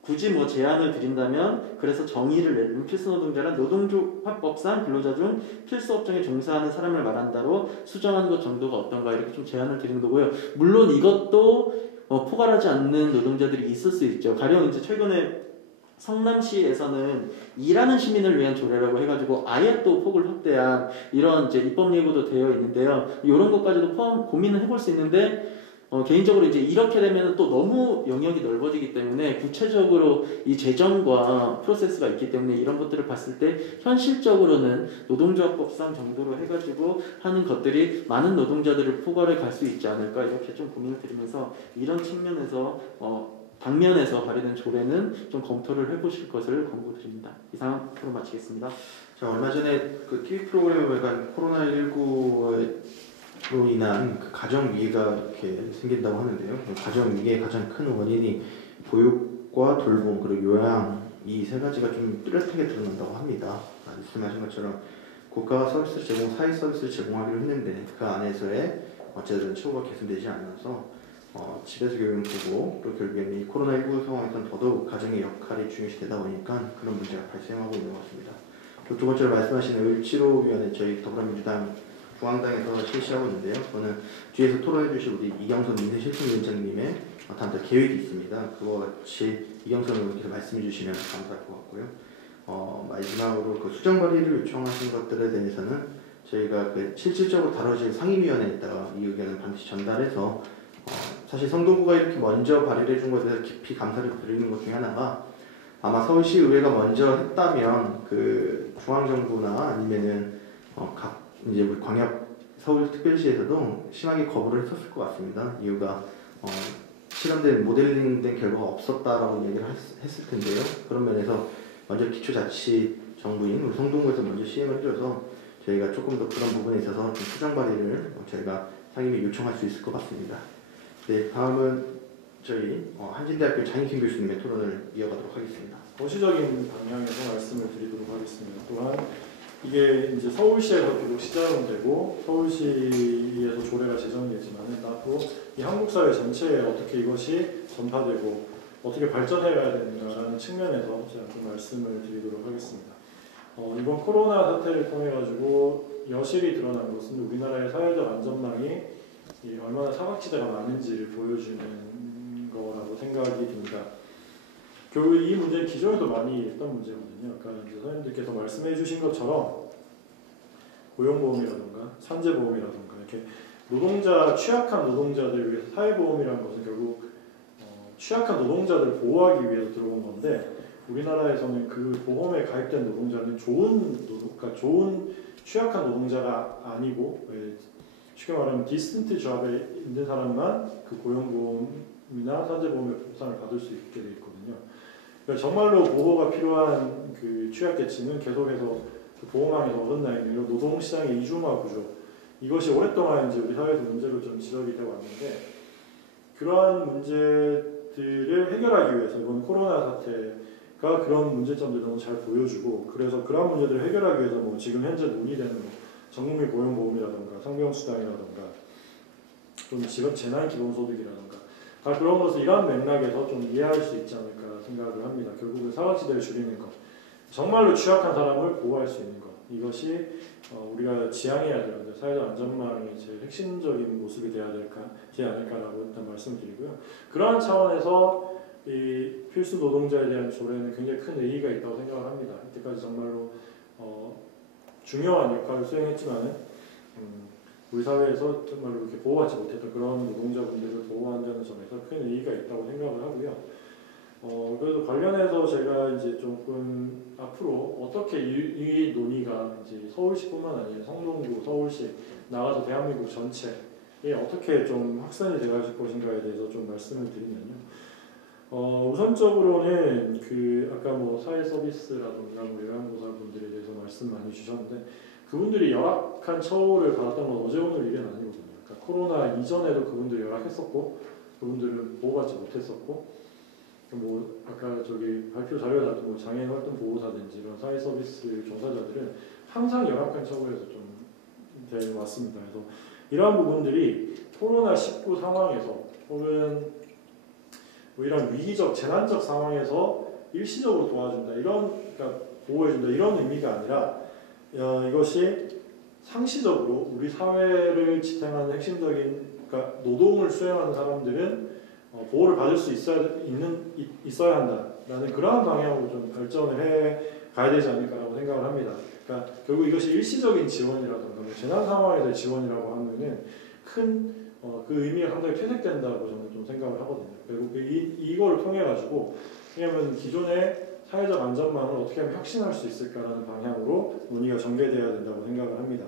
굳이 제안을 드린다면 그래서 정의를 내리는 필수노동자란 노동조합법상 근로자 중 필수업종에 종사하는 사람을 말한다로 수정하는 것 정도가 어떤가 이렇게 좀 제안을 드리는 거고요. 물론 이것도 포괄하지 않는 노동자들이 있을 수 있죠. 가령 이제 최근에 성남시에서는 일하는 시민을 위한 조례라고 해가지고 아예 또 폭을 확대한 이런 이제 입법 예고도 되어 있는데요. 이런 것까지도 고민을 해볼 수 있는데 개인적으로 이제 이렇게 되면 또 너무 영역이 넓어지기 때문에 구체적으로 이 재정과 프로세스가 있기 때문에 이런 것들을 봤을 때 현실적으로는 노동조합법상 정도로 해가지고 하는 것들이 많은 노동자들을 포괄해 갈 수 있지 않을까 이렇게 좀 고민을 드리면서 이런 측면에서 당면에서 발의된 조례는 좀 검토를 해보실 것을 권고드립니다. 이상으로 마치겠습니다. 자, 얼마 전에 그 TV 프로그램에 보니까 코로나19로 인한 그 가정 위기가 이렇게 생긴다고 하는데요. 가정 위기의 가장 큰 원인이 보육과 돌봄 그리고 요양 이 세 가지가 좀 뚜렷하게 드러난다고 합니다. 말씀하신 것처럼 국가가 서비스 제공, 사회 서비스를 제공하기로 했는데 그 안에서의 어쨌든 처우가 개선되지 않아서 집에서 교육을 보고 또 결국에는 이 코로나19 상황에서는 더더욱 가정의 역할이 중요시되다 보니까 그런 문제가 발생하고 있는 것 같습니다. 또 두 번째로 말씀하신 을지로위원회 저희 더불어민주당 중앙당에서 실시하고 있는데요. 저는 뒤에서 토론해 주실 우리 이경선 민생실천위원장님의 다음 달 계획이 있습니다. 그와 같이 이경선 의원께서 말씀해 주시면 감사할 것 같고요. 마지막으로 그 수정 발의를 요청하신 것들에 대해서는 저희가 그 실질적으로 다뤄질 상임위원회에다가 이 의견을 반드시 전달해서 사실 성동구가 이렇게 먼저 발의를 해준 것에 대해서 깊이 감사를 드리는 것 중에 하나가 아마 서울시 의회가 먼저 했다면 그 중앙정부나 아니면은 각 이제 우리 광역 서울특별시에서도 심하게 거부를 했었을 것 같습니다. 이유가 실험된 모델링된 결과가 없었다라고 얘기를 했을 텐데요. 그런 면에서 먼저 기초자치 정부인 우리 성동구에서 먼저 시행을 해줘서 저희가 조금 더 그런 부분에 있어서 좀 수정 발의를 저희가 상임위에 요청할 수 있을 것 같습니다. 네, 다음은 저희 한진대학교 장익kim 교수님의 토론을 이어가도록 하겠습니다. 거시적인 방향에서 말씀을 드리도록 하겠습니다. 또한 이게 이제 서울시에서 계속 시작은 되고 서울시에서 조례가 제정되지만은 앞으로 이 한국 사회 전체에 어떻게 이것이 전파되고 어떻게 발전해가야 되는가라는 측면에서 제가 좀 말씀을 드리도록 하겠습니다. 이번 코로나 사태를 통해 가지고 여실히 드러난 것은 우리나라의 사회적 안전망이 얼마나 사각지대가 많은지를 보여주는 거라고 생각이 듭니다. 결국 이 문제는 기존에도 많이 있던 문제거든요. 아까 이제 선생님들께서 말씀해 주신 것처럼 고용보험이라든가 산재보험이라든가 이렇게 취약한 노동자들을 위해서 사회보험이라는 것은 결국 취약한 노동자들을 보호하기 위해서 들어온 건데 우리나라에서는 그 보험에 가입된 노동자는 그러니까 좋은 취약한 노동자가 아니고 쉽게 말하면 디스턴트 잡에 있는 사람만 그 고용보험이나 산재보험의 보상을 받을 수 있게 되어 있거든요. 그러니까 정말로 보호가 필요한 그 취약계층은 계속해서 그 보험망에서 어긋나 있는 이런 노동시장의 이중화 구조 이것이 오랫동안 이제 우리 사회에서 문제로 좀 지적이 되어 왔는데 그러한 문제들을 해결하기 위해서 이번 코로나 사태가 그런 문제점들을 너무 잘 보여주고 그래서 그러한 문제들을 해결하기 위해서 뭐 지금 현재 논의되는 전국민 고용보험이라든가 상병수당이라든가 좀 지금 재난기본소득이라든가 그런 것을 이러한 맥락에서 좀 이해할 수 있지 않을까 생각을 합니다. 결국은 사각지대를 줄이는 것, 정말로 취약한 사람을 보호할 수 있는 것 이것이 우리가 지향해야 될 사회적 안전망의 제일 핵심적인 모습이 되지 않을까라고 일단 말씀드리고요. 그러한 차원에서 이 필수 노동자에 대한 조례는 굉장히 큰 의의가 있다고 생각을 합니다. 이때까지 정말로 중요한 역할을 수행했지만은 우리 사회에서 정말로 이렇게 보호받지 못했던 그런 노동자분들을 보호한다는 점에서 큰 의의가 있다고 생각을 하고요. 그래서 관련해서 제가 이제 조금 앞으로 어떻게 이 논의가 이제 서울시뿐만 아니라 성동구, 서울시 나가서 대한민국 전체에 어떻게 좀 확산이 되어갈 것인가에 대해서 좀 말씀을 드리면요. 우선적으로는 그 아까 뭐 사회 서비스라든가 뭐 요양보호사분들에 대해서 말씀 많이 주셨는데 그분들이 열악한 처우를 받았던 건 어제 오늘 일은 아니거든요. 그러니까 코로나 이전에도 그분들이 열악했었고 그분들은 보호받지 못했었고 뭐 아까 저기 발표 자료에 나왔던 뭐 장애인 활동 보호사든지 이런 사회 서비스 종사자들은 항상 열악한 처우에서 좀 돼 왔습니다. 그래서 이러한 부분들이 코로나19 상황에서 혹은 뭐 이런 위기적 재난적 상황에서 일시적으로 도와준다 그러니까 보호해준다 이런 의미가 아니라 이것이 상시적으로 우리 사회를 지탱하는 핵심적인 그러니까 노동을 수행하는 사람들은 보호를 받을 수 있어야 한다라는 그러한 방향으로 좀 발전을 해 가야 되지 않을까라고 생각을 합니다. 그러니까 결국 이것이 일시적인 지원이라든가 뭐 재난 상황에서의 지원이라고 하면은 큰 그 의미가 상당히 퇴색된다고 저는 좀 생각을 하거든요. 결국 이거를 통해 가지고 왜냐하면 기존의 사회적 안전망을 어떻게 하면 혁신할 수 있을까라는 방향으로 논의가 전개돼야 된다고 생각을 합니다.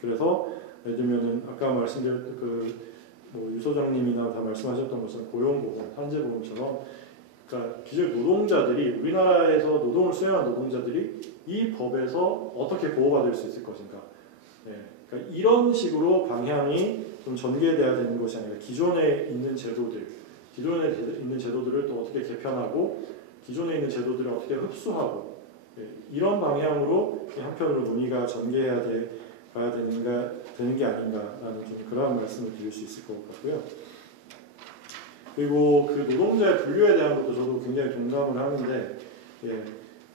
그래서 예를 들면은 아까 말씀드린 뭐 유소장님이나 다 말씀하셨던 것처럼 고용보험, 산재보험처럼 그러니까 기존 노동자들이 우리나라에서 노동을 수행한 노동자들이 이 법에서 어떻게 보호받을 수 있을 것인가. 그러니까 이런 식으로 방향이 좀 전개돼야 되는 것이 아니라 기존에 있는 제도들을 또 어떻게 개편하고 기존에 있는 제도들을 어떻게 흡수하고 이런 방향으로 한편으로 논의가 전개해야 가야 되는 게 아닌가라는 좀 그러한 말씀을 드릴 수 있을 것 같고요. 그리고 그 노동자의 분류에 대한 것도 저도 굉장히 동감을 하는데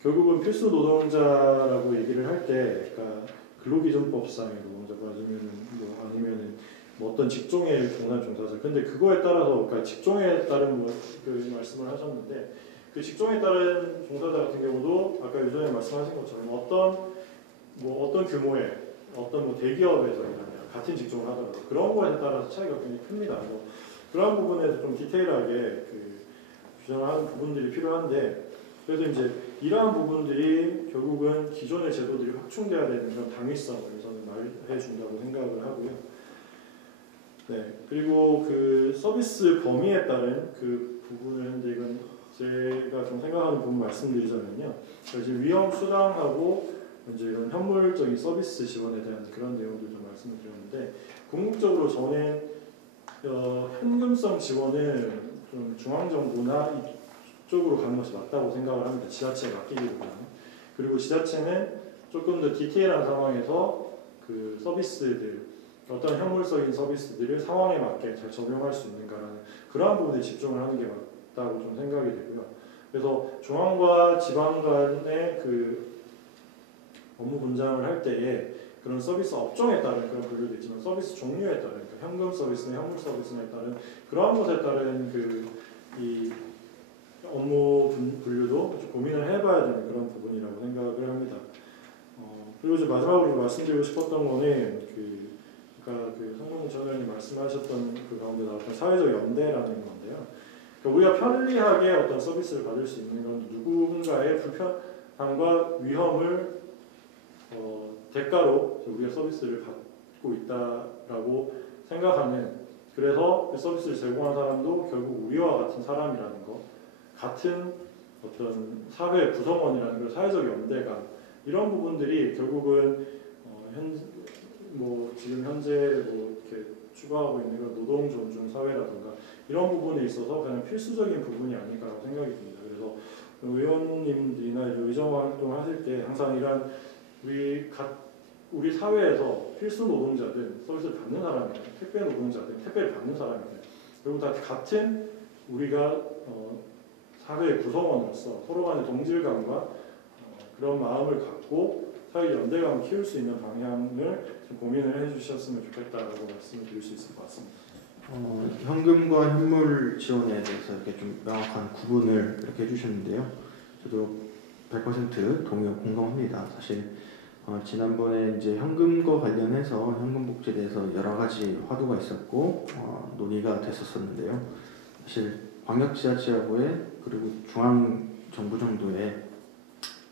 결국은 필수 노동자라고 얘기를 할 때 그러니까 근로기준법상의 노동자가 아니면은 뭐 어떤 직종의 종사자. 근데 그거에 따라서 그러니까 직종에 따른 그 말씀을 하셨는데 그 직종에 따른 종사자 같은 경우도 아까 유전에 말씀하신 것처럼 어떤 규모의 어떤 대기업에서 같은 직종을 하더라도 그런 거에 따라서 차이가 굉장히 큽니다. 그런 부분에서 좀 디테일하게 규정하는 부분들이 필요한데 그래서 이제 이러한 부분들이 결국은 기존의 제도들이 확충돼야 되는 그런 당위성을 저는 해준다고 생각을 하고요. 네, 그리고 그 서비스 범위에 따른 그 부분은 이제 이건 제가 좀 생각하는 부분 말씀드리자면요. 지금 위험 수당하고 이제 이런 현물적인 서비스 지원에 대한 그런 내용들 좀 말씀을 드렸는데, 궁극적으로 저는 현금성 지원을 좀 중앙정부나 이쪽으로 가는 것이 맞다고 생각을 합니다. 지자체에 맡기기보다는. 그리고 지자체는 조금 더 디테일한 상황에서 그 서비스들, 어떤 현물적인 서비스들을 상황에 맞게 잘 적용할 수 있는가라는 그러한 부분에 집중을 하는 게 맞다고 좀 생각이 되고요. 그래서 중앙과 지방 간의 그 업무 분장을 할 때에 그런 서비스 업종에 따른 그런 분류도 있지만 서비스 종류에 따른, 그러니까 현금 서비스나 현물 서비스에 따른 그러한 것에 따른 이 업무 분류도 좀 고민을 해봐야 되는 그런 부분이라고 생각을 합니다. 그리고 이제 마지막으로 말씀드리고 싶었던 거는 아까 그 성공 전 의원님 말씀하셨던 그 가운데 나왔던 사회적 연대라는 건데요. 그러니까 우리가 편리하게 어떤 서비스를 받을 수 있는 건 누군가의 불편함과 위험을 대가로 우리가 서비스를 받고 있다라고 생각하는, 그래서 그 서비스를 제공한 사람도 결국 우리와 같은 사람이라는 거, 같은 어떤 사회 구성원이라는 그런 사회적 연대감, 이런 부분들이 결국은 지금 현재 이렇게 추구하고 있는 그런 노동 존중 사회라든가 이런 부분에 있어서 그냥 필수적인 부분이 아닐까라고 생각이 듭니다. 그래서 의원님들이나 의정 활동 하실 때 항상 이런 우리 사회에서 필수 노동자든 서비스를 받는 사람이든 택배 노동자든 택배를 받는 사람이든 그리고 다 같은 우리가 사회의 구성원으로서 서로 간의 동질감과 그런 마음을 갖고 사회 연대감을 키울 수 있는 방향을 좀 고민을 해주셨으면 좋겠다라고 말씀을 드릴 수 있을 것 같습니다. 현금과 현물 지원에 대해서 이렇게 좀 명확한 구분을 이렇게 해주셨는데요. 저도 100% 동의하고 공감합니다. 사실 지난번에 이제 현금과 관련해서 현금 복지에 대해서 여러 가지 화두가 있었고 논의가 됐었는데요. 사실 광역지자체하고의 그리고 중앙정부 정도의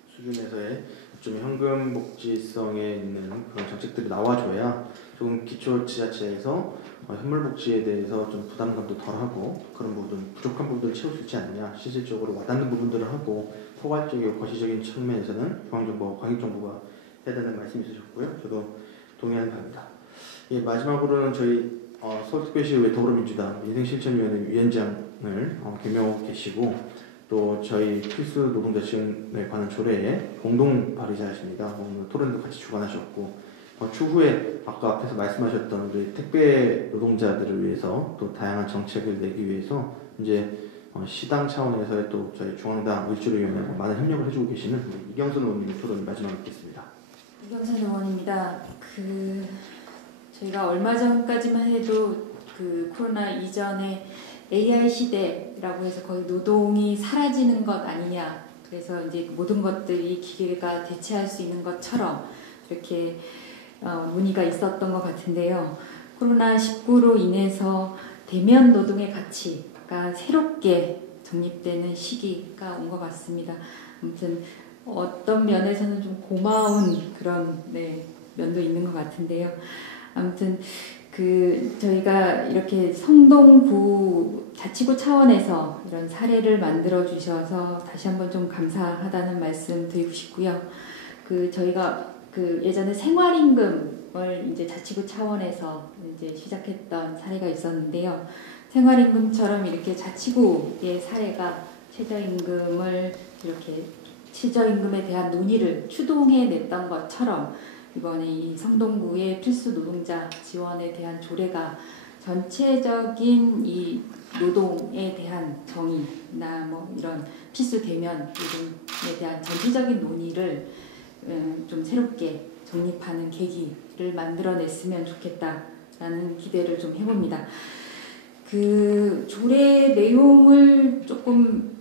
수준에서의 좀 현금 복지성에 있는 그런 정책들이 나와줘야 조금 기초지자체에서 현물 복지에 대해서 좀 부담감도 덜하고 그런 부분, 부족한 부분들을 채울 수 있지 않느냐, 실질적으로 와닿는 부분들을 하고 포괄적이고 거시적인 측면에서는 중앙정부와 광역정부가 해야 된다는 말씀이 있으셨고요. 저도 동의하는 바입니다. 예, 마지막으로는 저희 서울특별시 더불어민주당 민생실천위원회 위원장을 겸하고 계시고 또 저희 필수 노동자 지원에 관한 조례에 공동 발의자이십니다. 오늘 토론도 같이 주관하셨고 추후에 아까 앞에서 말씀하셨던 우리 택배 노동자들을 위해서 또 다양한 정책을 내기 위해서 이제 시당 차원에서의 또 저희 중앙당 의주위원회하고 많은 협력을 해주고 계시는 우리 이경선 의원님의 토론을 마지막으로 듣겠습니다. 이경선 의원입니다. 저희가 얼마 전까지만 해도 그 코로나 이전에 AI 시대라고 해서 거의 노동이 사라지는 것 아니냐, 그래서 이제 모든 것들이 기계가 대체할 수 있는 것처럼 이렇게 문의가 있었던 것 같은데요. 코로나19로 인해서 대면 노동의 가치가 새롭게 정립되는 시기가 온 것 같습니다. 아무튼 어떤 면에서는 좀 고마운 그런 면도 있는 것 같은데요. 아무튼 저희가 이렇게 성동구 자치구 차원에서 이런 사례를 만들어 주셔서 다시 한번 좀 감사하다는 말씀 드리고 싶고요. 저희가 예전에 생활임금을 이제 자치구 차원에서 이제 시작했던 사례가 있었는데요. 생활임금처럼 이렇게 자치구의 사례가 최저임금에 대한 논의를 추동해냈던 것처럼 이번에 이 성동구의 필수 노동자 지원에 대한 조례가 전체적인 이 노동에 대한 정의나 이런 필수 대면 노동에 대한 전체적인 논의를 좀 새롭게 정립하는 계기를 만들어냈으면 좋겠다라는 기대를 좀 해봅니다. 조례 내용을 조금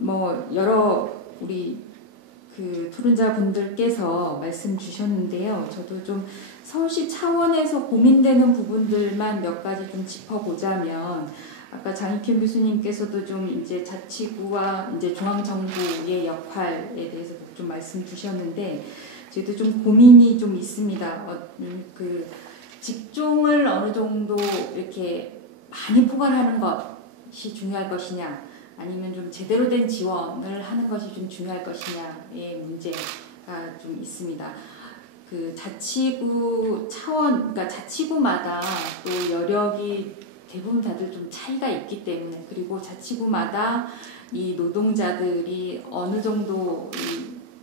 여러 우리 토론자 분들께서 말씀 주셨는데요. 저도 좀 서울시 차원에서 고민되는 부분들만 몇 가지 좀 짚어보자면, 아까 장익현 교수님께서도 좀 이제 자치구와 이제 중앙정부의 역할에 대해서 좀 말씀 주셨는데, 저희도 좀 고민이 좀 있습니다. 그 직종을 어느 정도 이렇게 많이 포괄하는 것이 중요할 것이냐, 아니면 좀 제대로 된 지원을 하는 것이 좀 중요할 것이냐의 문제가 좀 있습니다. 그 자치구 차원, 그러니까 자치구마다 또 여력이 대부분 다들 좀 차이가 있기 때문에, 그리고 자치구마다 이 노동자들이 어느 정도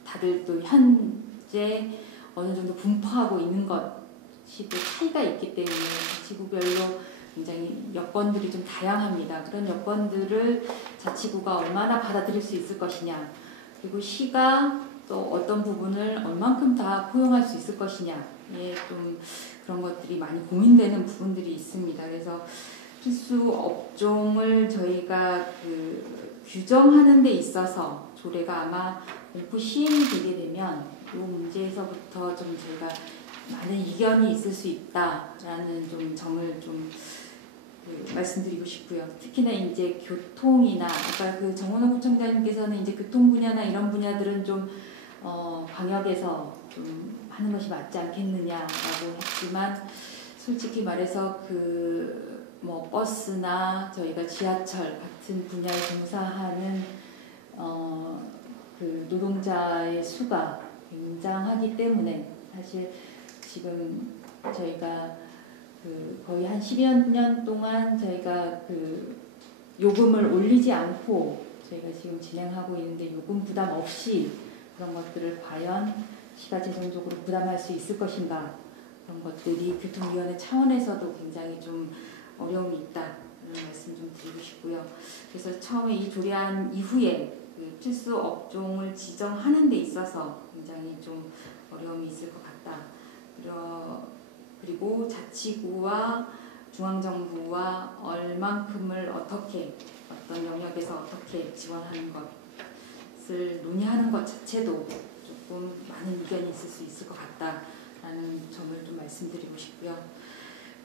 다들 또 현재 어느 정도 분포하고 있는 것이 또 차이가 있기 때문에 자치구별로 굉장히 여건들이 좀 다양합니다. 그런 여건들을 자치구가 얼마나 받아들일 수 있을 것이냐, 그리고 시가 또 어떤 부분을 얼만큼 다 포용할 수 있을 것이냐에 좀 그런 것들이 많이 고민되는 부분들이 있습니다. 그래서 필수 업종을 저희가 그 규정하는 데 있어서 조례가 아마 공포 시행이 되게 되면 이 문제에서부터 좀 저희가 많은 이견이 있을 수 있다라는 좀 점을 좀 말씀드리고 싶고요. 특히나 이제 교통이나 아까 그 정원호 구청장님께서는 이제 교통 분야나 이런 분야들은 좀 방역에서 좀 하는 것이 맞지 않겠느냐라고 했지만, 솔직히 말해서 그 뭐 버스나 저희가 지하철 같은 분야에 종사하는 그 노동자의 수가 굉장하기 때문에 사실 지금 저희가 그 거의 한 10여 년 동안 저희가 그 요금을 올리지 않고 저희가 지금 진행하고 있는데, 요금 부담 없이 그런 것들을 과연 시가 재정적으로 부담할 수 있을 것인가, 그런 것들이 교통위원회 차원에서도 굉장히 좀 어려움이 있다, 이런 말씀 좀 드리고 싶고요. 그래서 처음에 이 조례안 이후에 그 필수 업종을 지정하는 데 있어서 굉장히 좀 어려움이 있을 것 같다. 그리고 자치구와 중앙정부와 얼만큼을 어떻게, 어떤 영역에서 어떻게 지원하는 것을 논의하는 것 자체도 조금 많은 의견이 있을 수 있을 것 같다라는 점을 좀 말씀드리고 싶고요.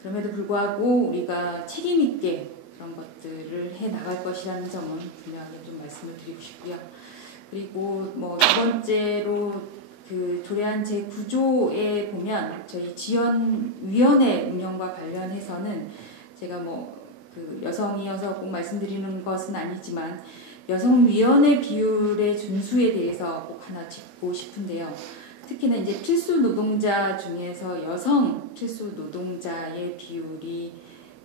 그럼에도 불구하고 우리가 책임 있게 그런 것들을 해 나갈 것이라는 점은 분명하게 좀 말씀을 드리고 싶고요. 그리고 뭐 두 번째로 그 조례안 제9조에 보면 저희 지원위원회 운영과 관련해서는 제가 뭐 그 여성이어서 꼭 말씀드리는 것은 아니지만 여성위원회 비율의 준수에 대해서 꼭 하나 짚고 싶은데요. 특히나 이제 필수 노동자 중에서 여성 필수 노동자의 비율이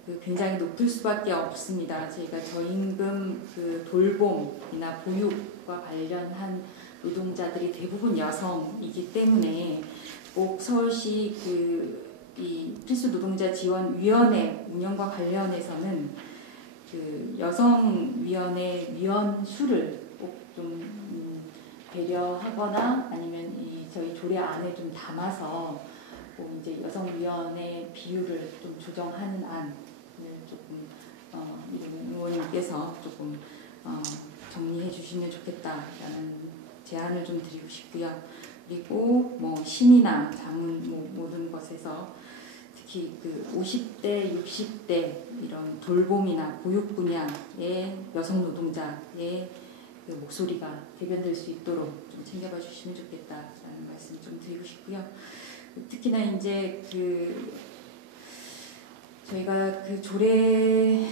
그 굉장히 높을 수밖에 없습니다. 저희가 저임금 그 돌봄이나 보육과 관련한 노동자들이 대부분 여성이기 때문에 꼭 서울시 이 필수 노동자 지원위원회 운영과 관련해서는 그 여성위원회 위원 수를 꼭 좀 배려하거나 아니면 저희 조례 안에 좀 담아서 뭐 이제 여성위원회 비율을 좀 조정하는 안을 조금 이런 의원님께서 조금 정리해 주시면 좋겠다라는 제안을 좀 드리고 싶고요. 그리고 뭐 심의나 자문 뭐 모든 것에서 특히 그 50대, 60대 이런 돌봄이나 보육 분야의 여성 노동자의 그 목소리가 대변될 수 있도록 좀 챙겨봐 주시면 좋겠다라는 말씀 좀 드리고 싶고요. 특히나 이제 그 저희가 그 조례와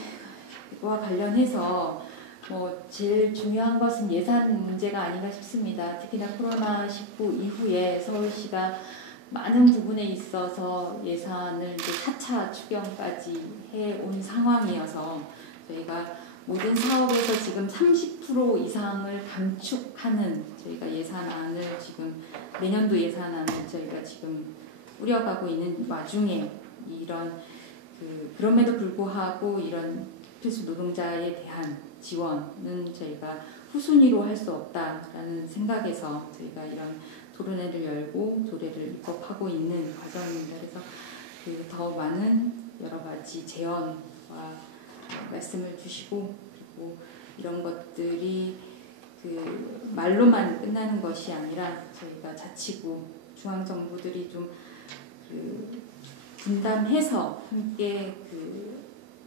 관련해서 뭐 제일 중요한 것은 예산 문제가 아닌가 싶습니다. 특히나 코로나19 이후에 서울시가 많은 부분에 있어서 예산을 이제 4차 추경까지 해온 상황이어서 저희가 모든 사업에서 지금 30% 이상을 감축하는 저희가 예산안을 지금 내년도 예산안을 저희가 지금 꾸려가고 있는 와중에 이런 그럼에도 불구하고 이런 필수 노동자에 대한 지원은 저희가 후순위로 할 수 없다라는 생각에서 저희가 이런 토론회를 열고 조례를 입법하고 있는 과정입니다. 그래서 더 많은 여러 가지 제언과 말씀을 주시고, 그리고 이런 것들이 그 말로만 끝나는 것이 아니라 저희가 자치구 중앙정부들이 좀 그 분담해서 함께 그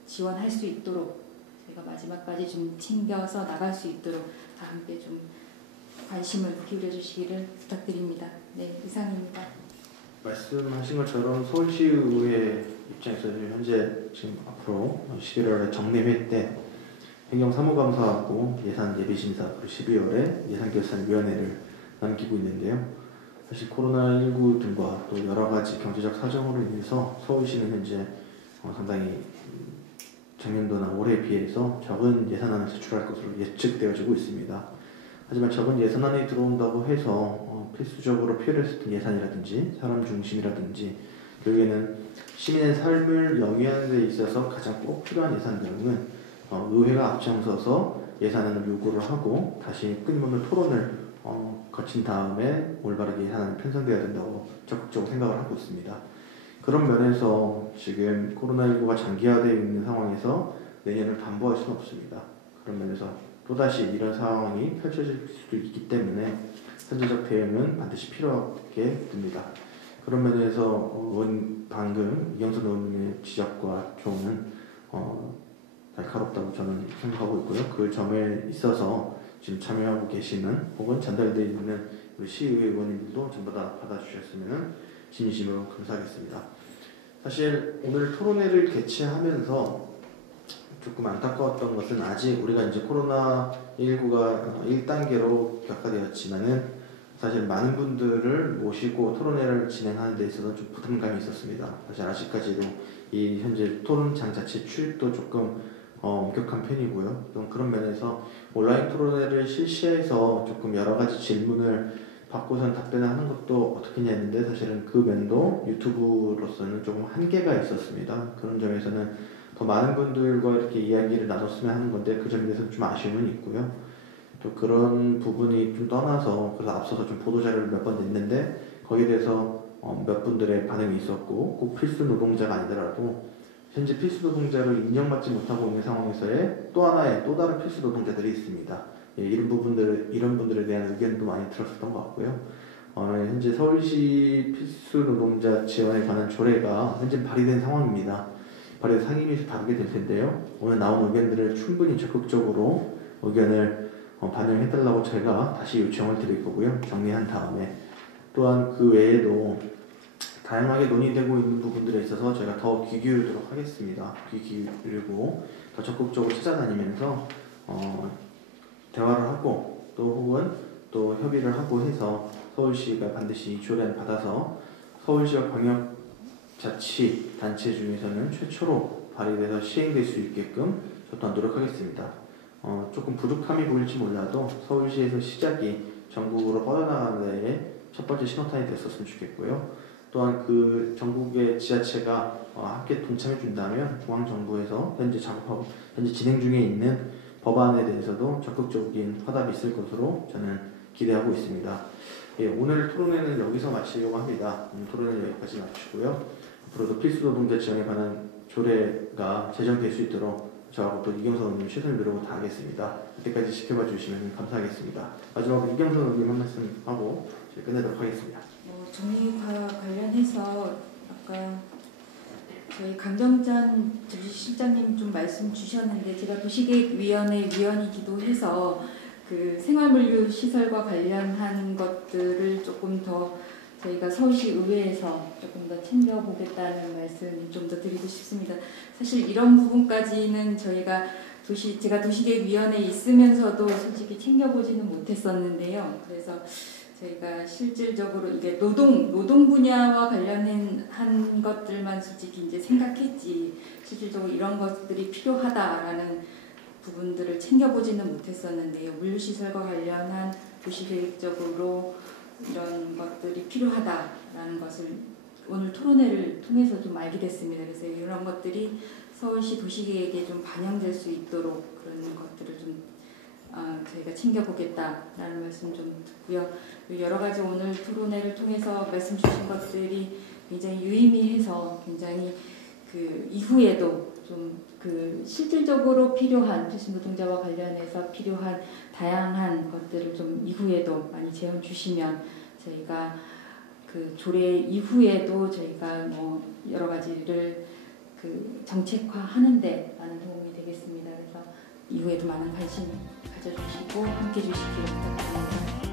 지원할 수 있도록 저희가 마지막까지 좀 챙겨서 나갈 수 있도록 다 함께 좀 관심을 기울여 주시기를 부탁드립니다. 네, 이상입니다. 말씀하신 것처럼 서울시의회 입장에서 현재 지금 앞으로 11월에 정례회 때 행정사무감사하고 예산 예비심사 그리고 12월에 예산결산위원회를 남기고 있는데요. 사실 코로나19 등과 또 여러 가지 경제적 사정으로 인해서 서울시는 현재 상당히 작년도나 올해에 비해서 적은 예산안을 제출할 것으로 예측되어지고 있습니다. 하지만 적은 예산안이 들어온다고 해서 필수적으로 필요했었던 예산이라든지 사람 중심이라든지 결국에는 시민의 삶을 영위하는 데 있어서 가장 꼭 필요한 예산 내용은 의회가 앞장서서 예산안을 요구를 하고 다시 끊임없는 토론을 거친 다음에 올바르게 예산안이 편성되어야 된다고 적극적으로 생각을 하고 있습니다. 그런 면에서 지금 코로나19가 장기화되어 있는 상황에서 내년을 담보할 수는 없습니다. 그런 면에서 또다시 이런 상황이 펼쳐질 수도 있기 때문에 현재적 대응은 반드시 필요하게 됩니다. 그런 면에서 방금 이경선 의원님의 지적과 조언은 날카롭다고 저는 생각하고 있고요. 그 점에 있어서 지금 참여하고 계시는 혹은 전달되어 있는 우리 시의회 의원님들도 전부 다 받아주셨으면 진심으로 감사하겠습니다. 사실 오늘 토론회를 개최하면서 조금 안타까웠던 것은 아직 우리가 이제 코로나19가 1단계로 격화되었지만은 사실 많은 분들을 모시고 토론회를 진행하는 데 있어서 좀 부담감이 있었습니다. 사실 아직까지도 이 현재 토론장 자체 출입도 조금 엄격한 편이고요. 그런 면에서 온라인 토론회를 실시해서 조금 여러 가지 질문을 받고선 답변을 하는 것도 어떻겠냐 했는데 사실은 그 면도 유튜브로서는 조금 한계가 있었습니다. 그런 점에서는 더 많은 분들과 이렇게 이야기를 나눴으면 하는 건데 그 점에 대해서는 좀 아쉬움은 있고요. 또 그런 부분이 좀 떠나서 그래서 앞서서 좀 보도자료를 몇 번 냈는데 거기에 대해서 몇 분들의 반응이 있었고 꼭 필수 노동자가 아니더라도 현재 필수 노동자로 인정받지 못하고 있는 상황에서의 또 하나의 또 다른 필수 노동자들이 있습니다. 이런 분들에 대한 의견도 많이 들었었던 것 같고요. 현재 서울시 필수 노동자 지원에 관한 조례가 현재 발의된 상황입니다. 발의된 상임위에서 다루게 될 텐데요. 오늘 나온 의견들을 충분히 적극적으로 의견을 반영해달라고 저희가 다시 요청을 드릴 거고요. 정리한 다음에 또한 그 외에도 다양하게 논의되고 있는 부분들에 있어서 저희가 더 귀 기울이도록 하겠습니다. 귀 기울이고 더 적극적으로 찾아다니면서 대화를 하고 또 혹은 또 협의를 하고 해서 서울시가 반드시 이 조례를 받아서 서울시와 광역자치단체 중에서는 최초로 발의돼서 시행될 수 있게끔 저 또한 노력하겠습니다. 조금 부족함이 보일지 몰라도 서울시에서 시작이 전국으로 뻗어나가는 데에 첫 번째 신호탄이 됐었으면 좋겠고요. 또한 그 전국의 지자체가 함께 동참해 준다면 중앙정부에서 현재 작업하고 현재 진행 중에 있는 법안에 대해서도 적극적인 화답이 있을 것으로 저는 기대하고 있습니다. 오늘 토론회는 여기서 마치려고 합니다. 토론회는 여기까지 마치고요. 앞으로도 필수 노동자 지원에 관한 조례가 제정될 수 있도록 저하고 또 이경선 의원님 최선을 다하고 다하겠습니다. 그때까지 지켜봐 주시면 감사하겠습니다. 마지막으로 이경선 의원님 한 말씀 하고 끝내도록 하겠습니다. 정리과 관련해서 아까 저희 강정전 실장님 좀 말씀 주셨는데 제가 도시계획위원회 위원이기도 해서 그 생활물류 시설과 관련한 것들을 조금 더 저희가 서울시 의회에서 조금 더 챙겨보겠다는 말씀 좀 더 드리고 싶습니다. 사실 이런 부분까지는 제가 도시계획위원회에 있으면서도 솔직히 챙겨보지는 못했었는데요. 그래서 저희가 실질적으로 이게 노동 분야와 관련한 것들만 솔직히 이제 생각했지 실질적으로 이런 것들이 필요하다라는 부분들을 챙겨보지는 못했었는데요. 물류시설과 관련한 도시계획적으로 이런 것들이 필요하다라는 것을 오늘 토론회를 통해서 좀 알게 됐습니다. 그래서 이런 것들이 서울시 도시계획에 좀 반영될 수 있도록 그런 것들을 좀 저희가 챙겨보겠다라는 말씀 좀 듣고요. 여러 가지 오늘 토론회를 통해서 말씀 주신 것들이 굉장히 유의미해서 굉장히 그 이후에도 좀 그 실질적으로 필요한 필수 노동자와 관련해서 필요한 다양한 것들을 좀 이후에도 많이 제언 주시면 저희가 그 조례 이후에도 저희가 뭐 여러 가지를 그 정책화하는데 많은 도움이 되겠습니다. 그래서 이후에도 많은 관심 가져주시고 함께 해주시기 부탁드립니다.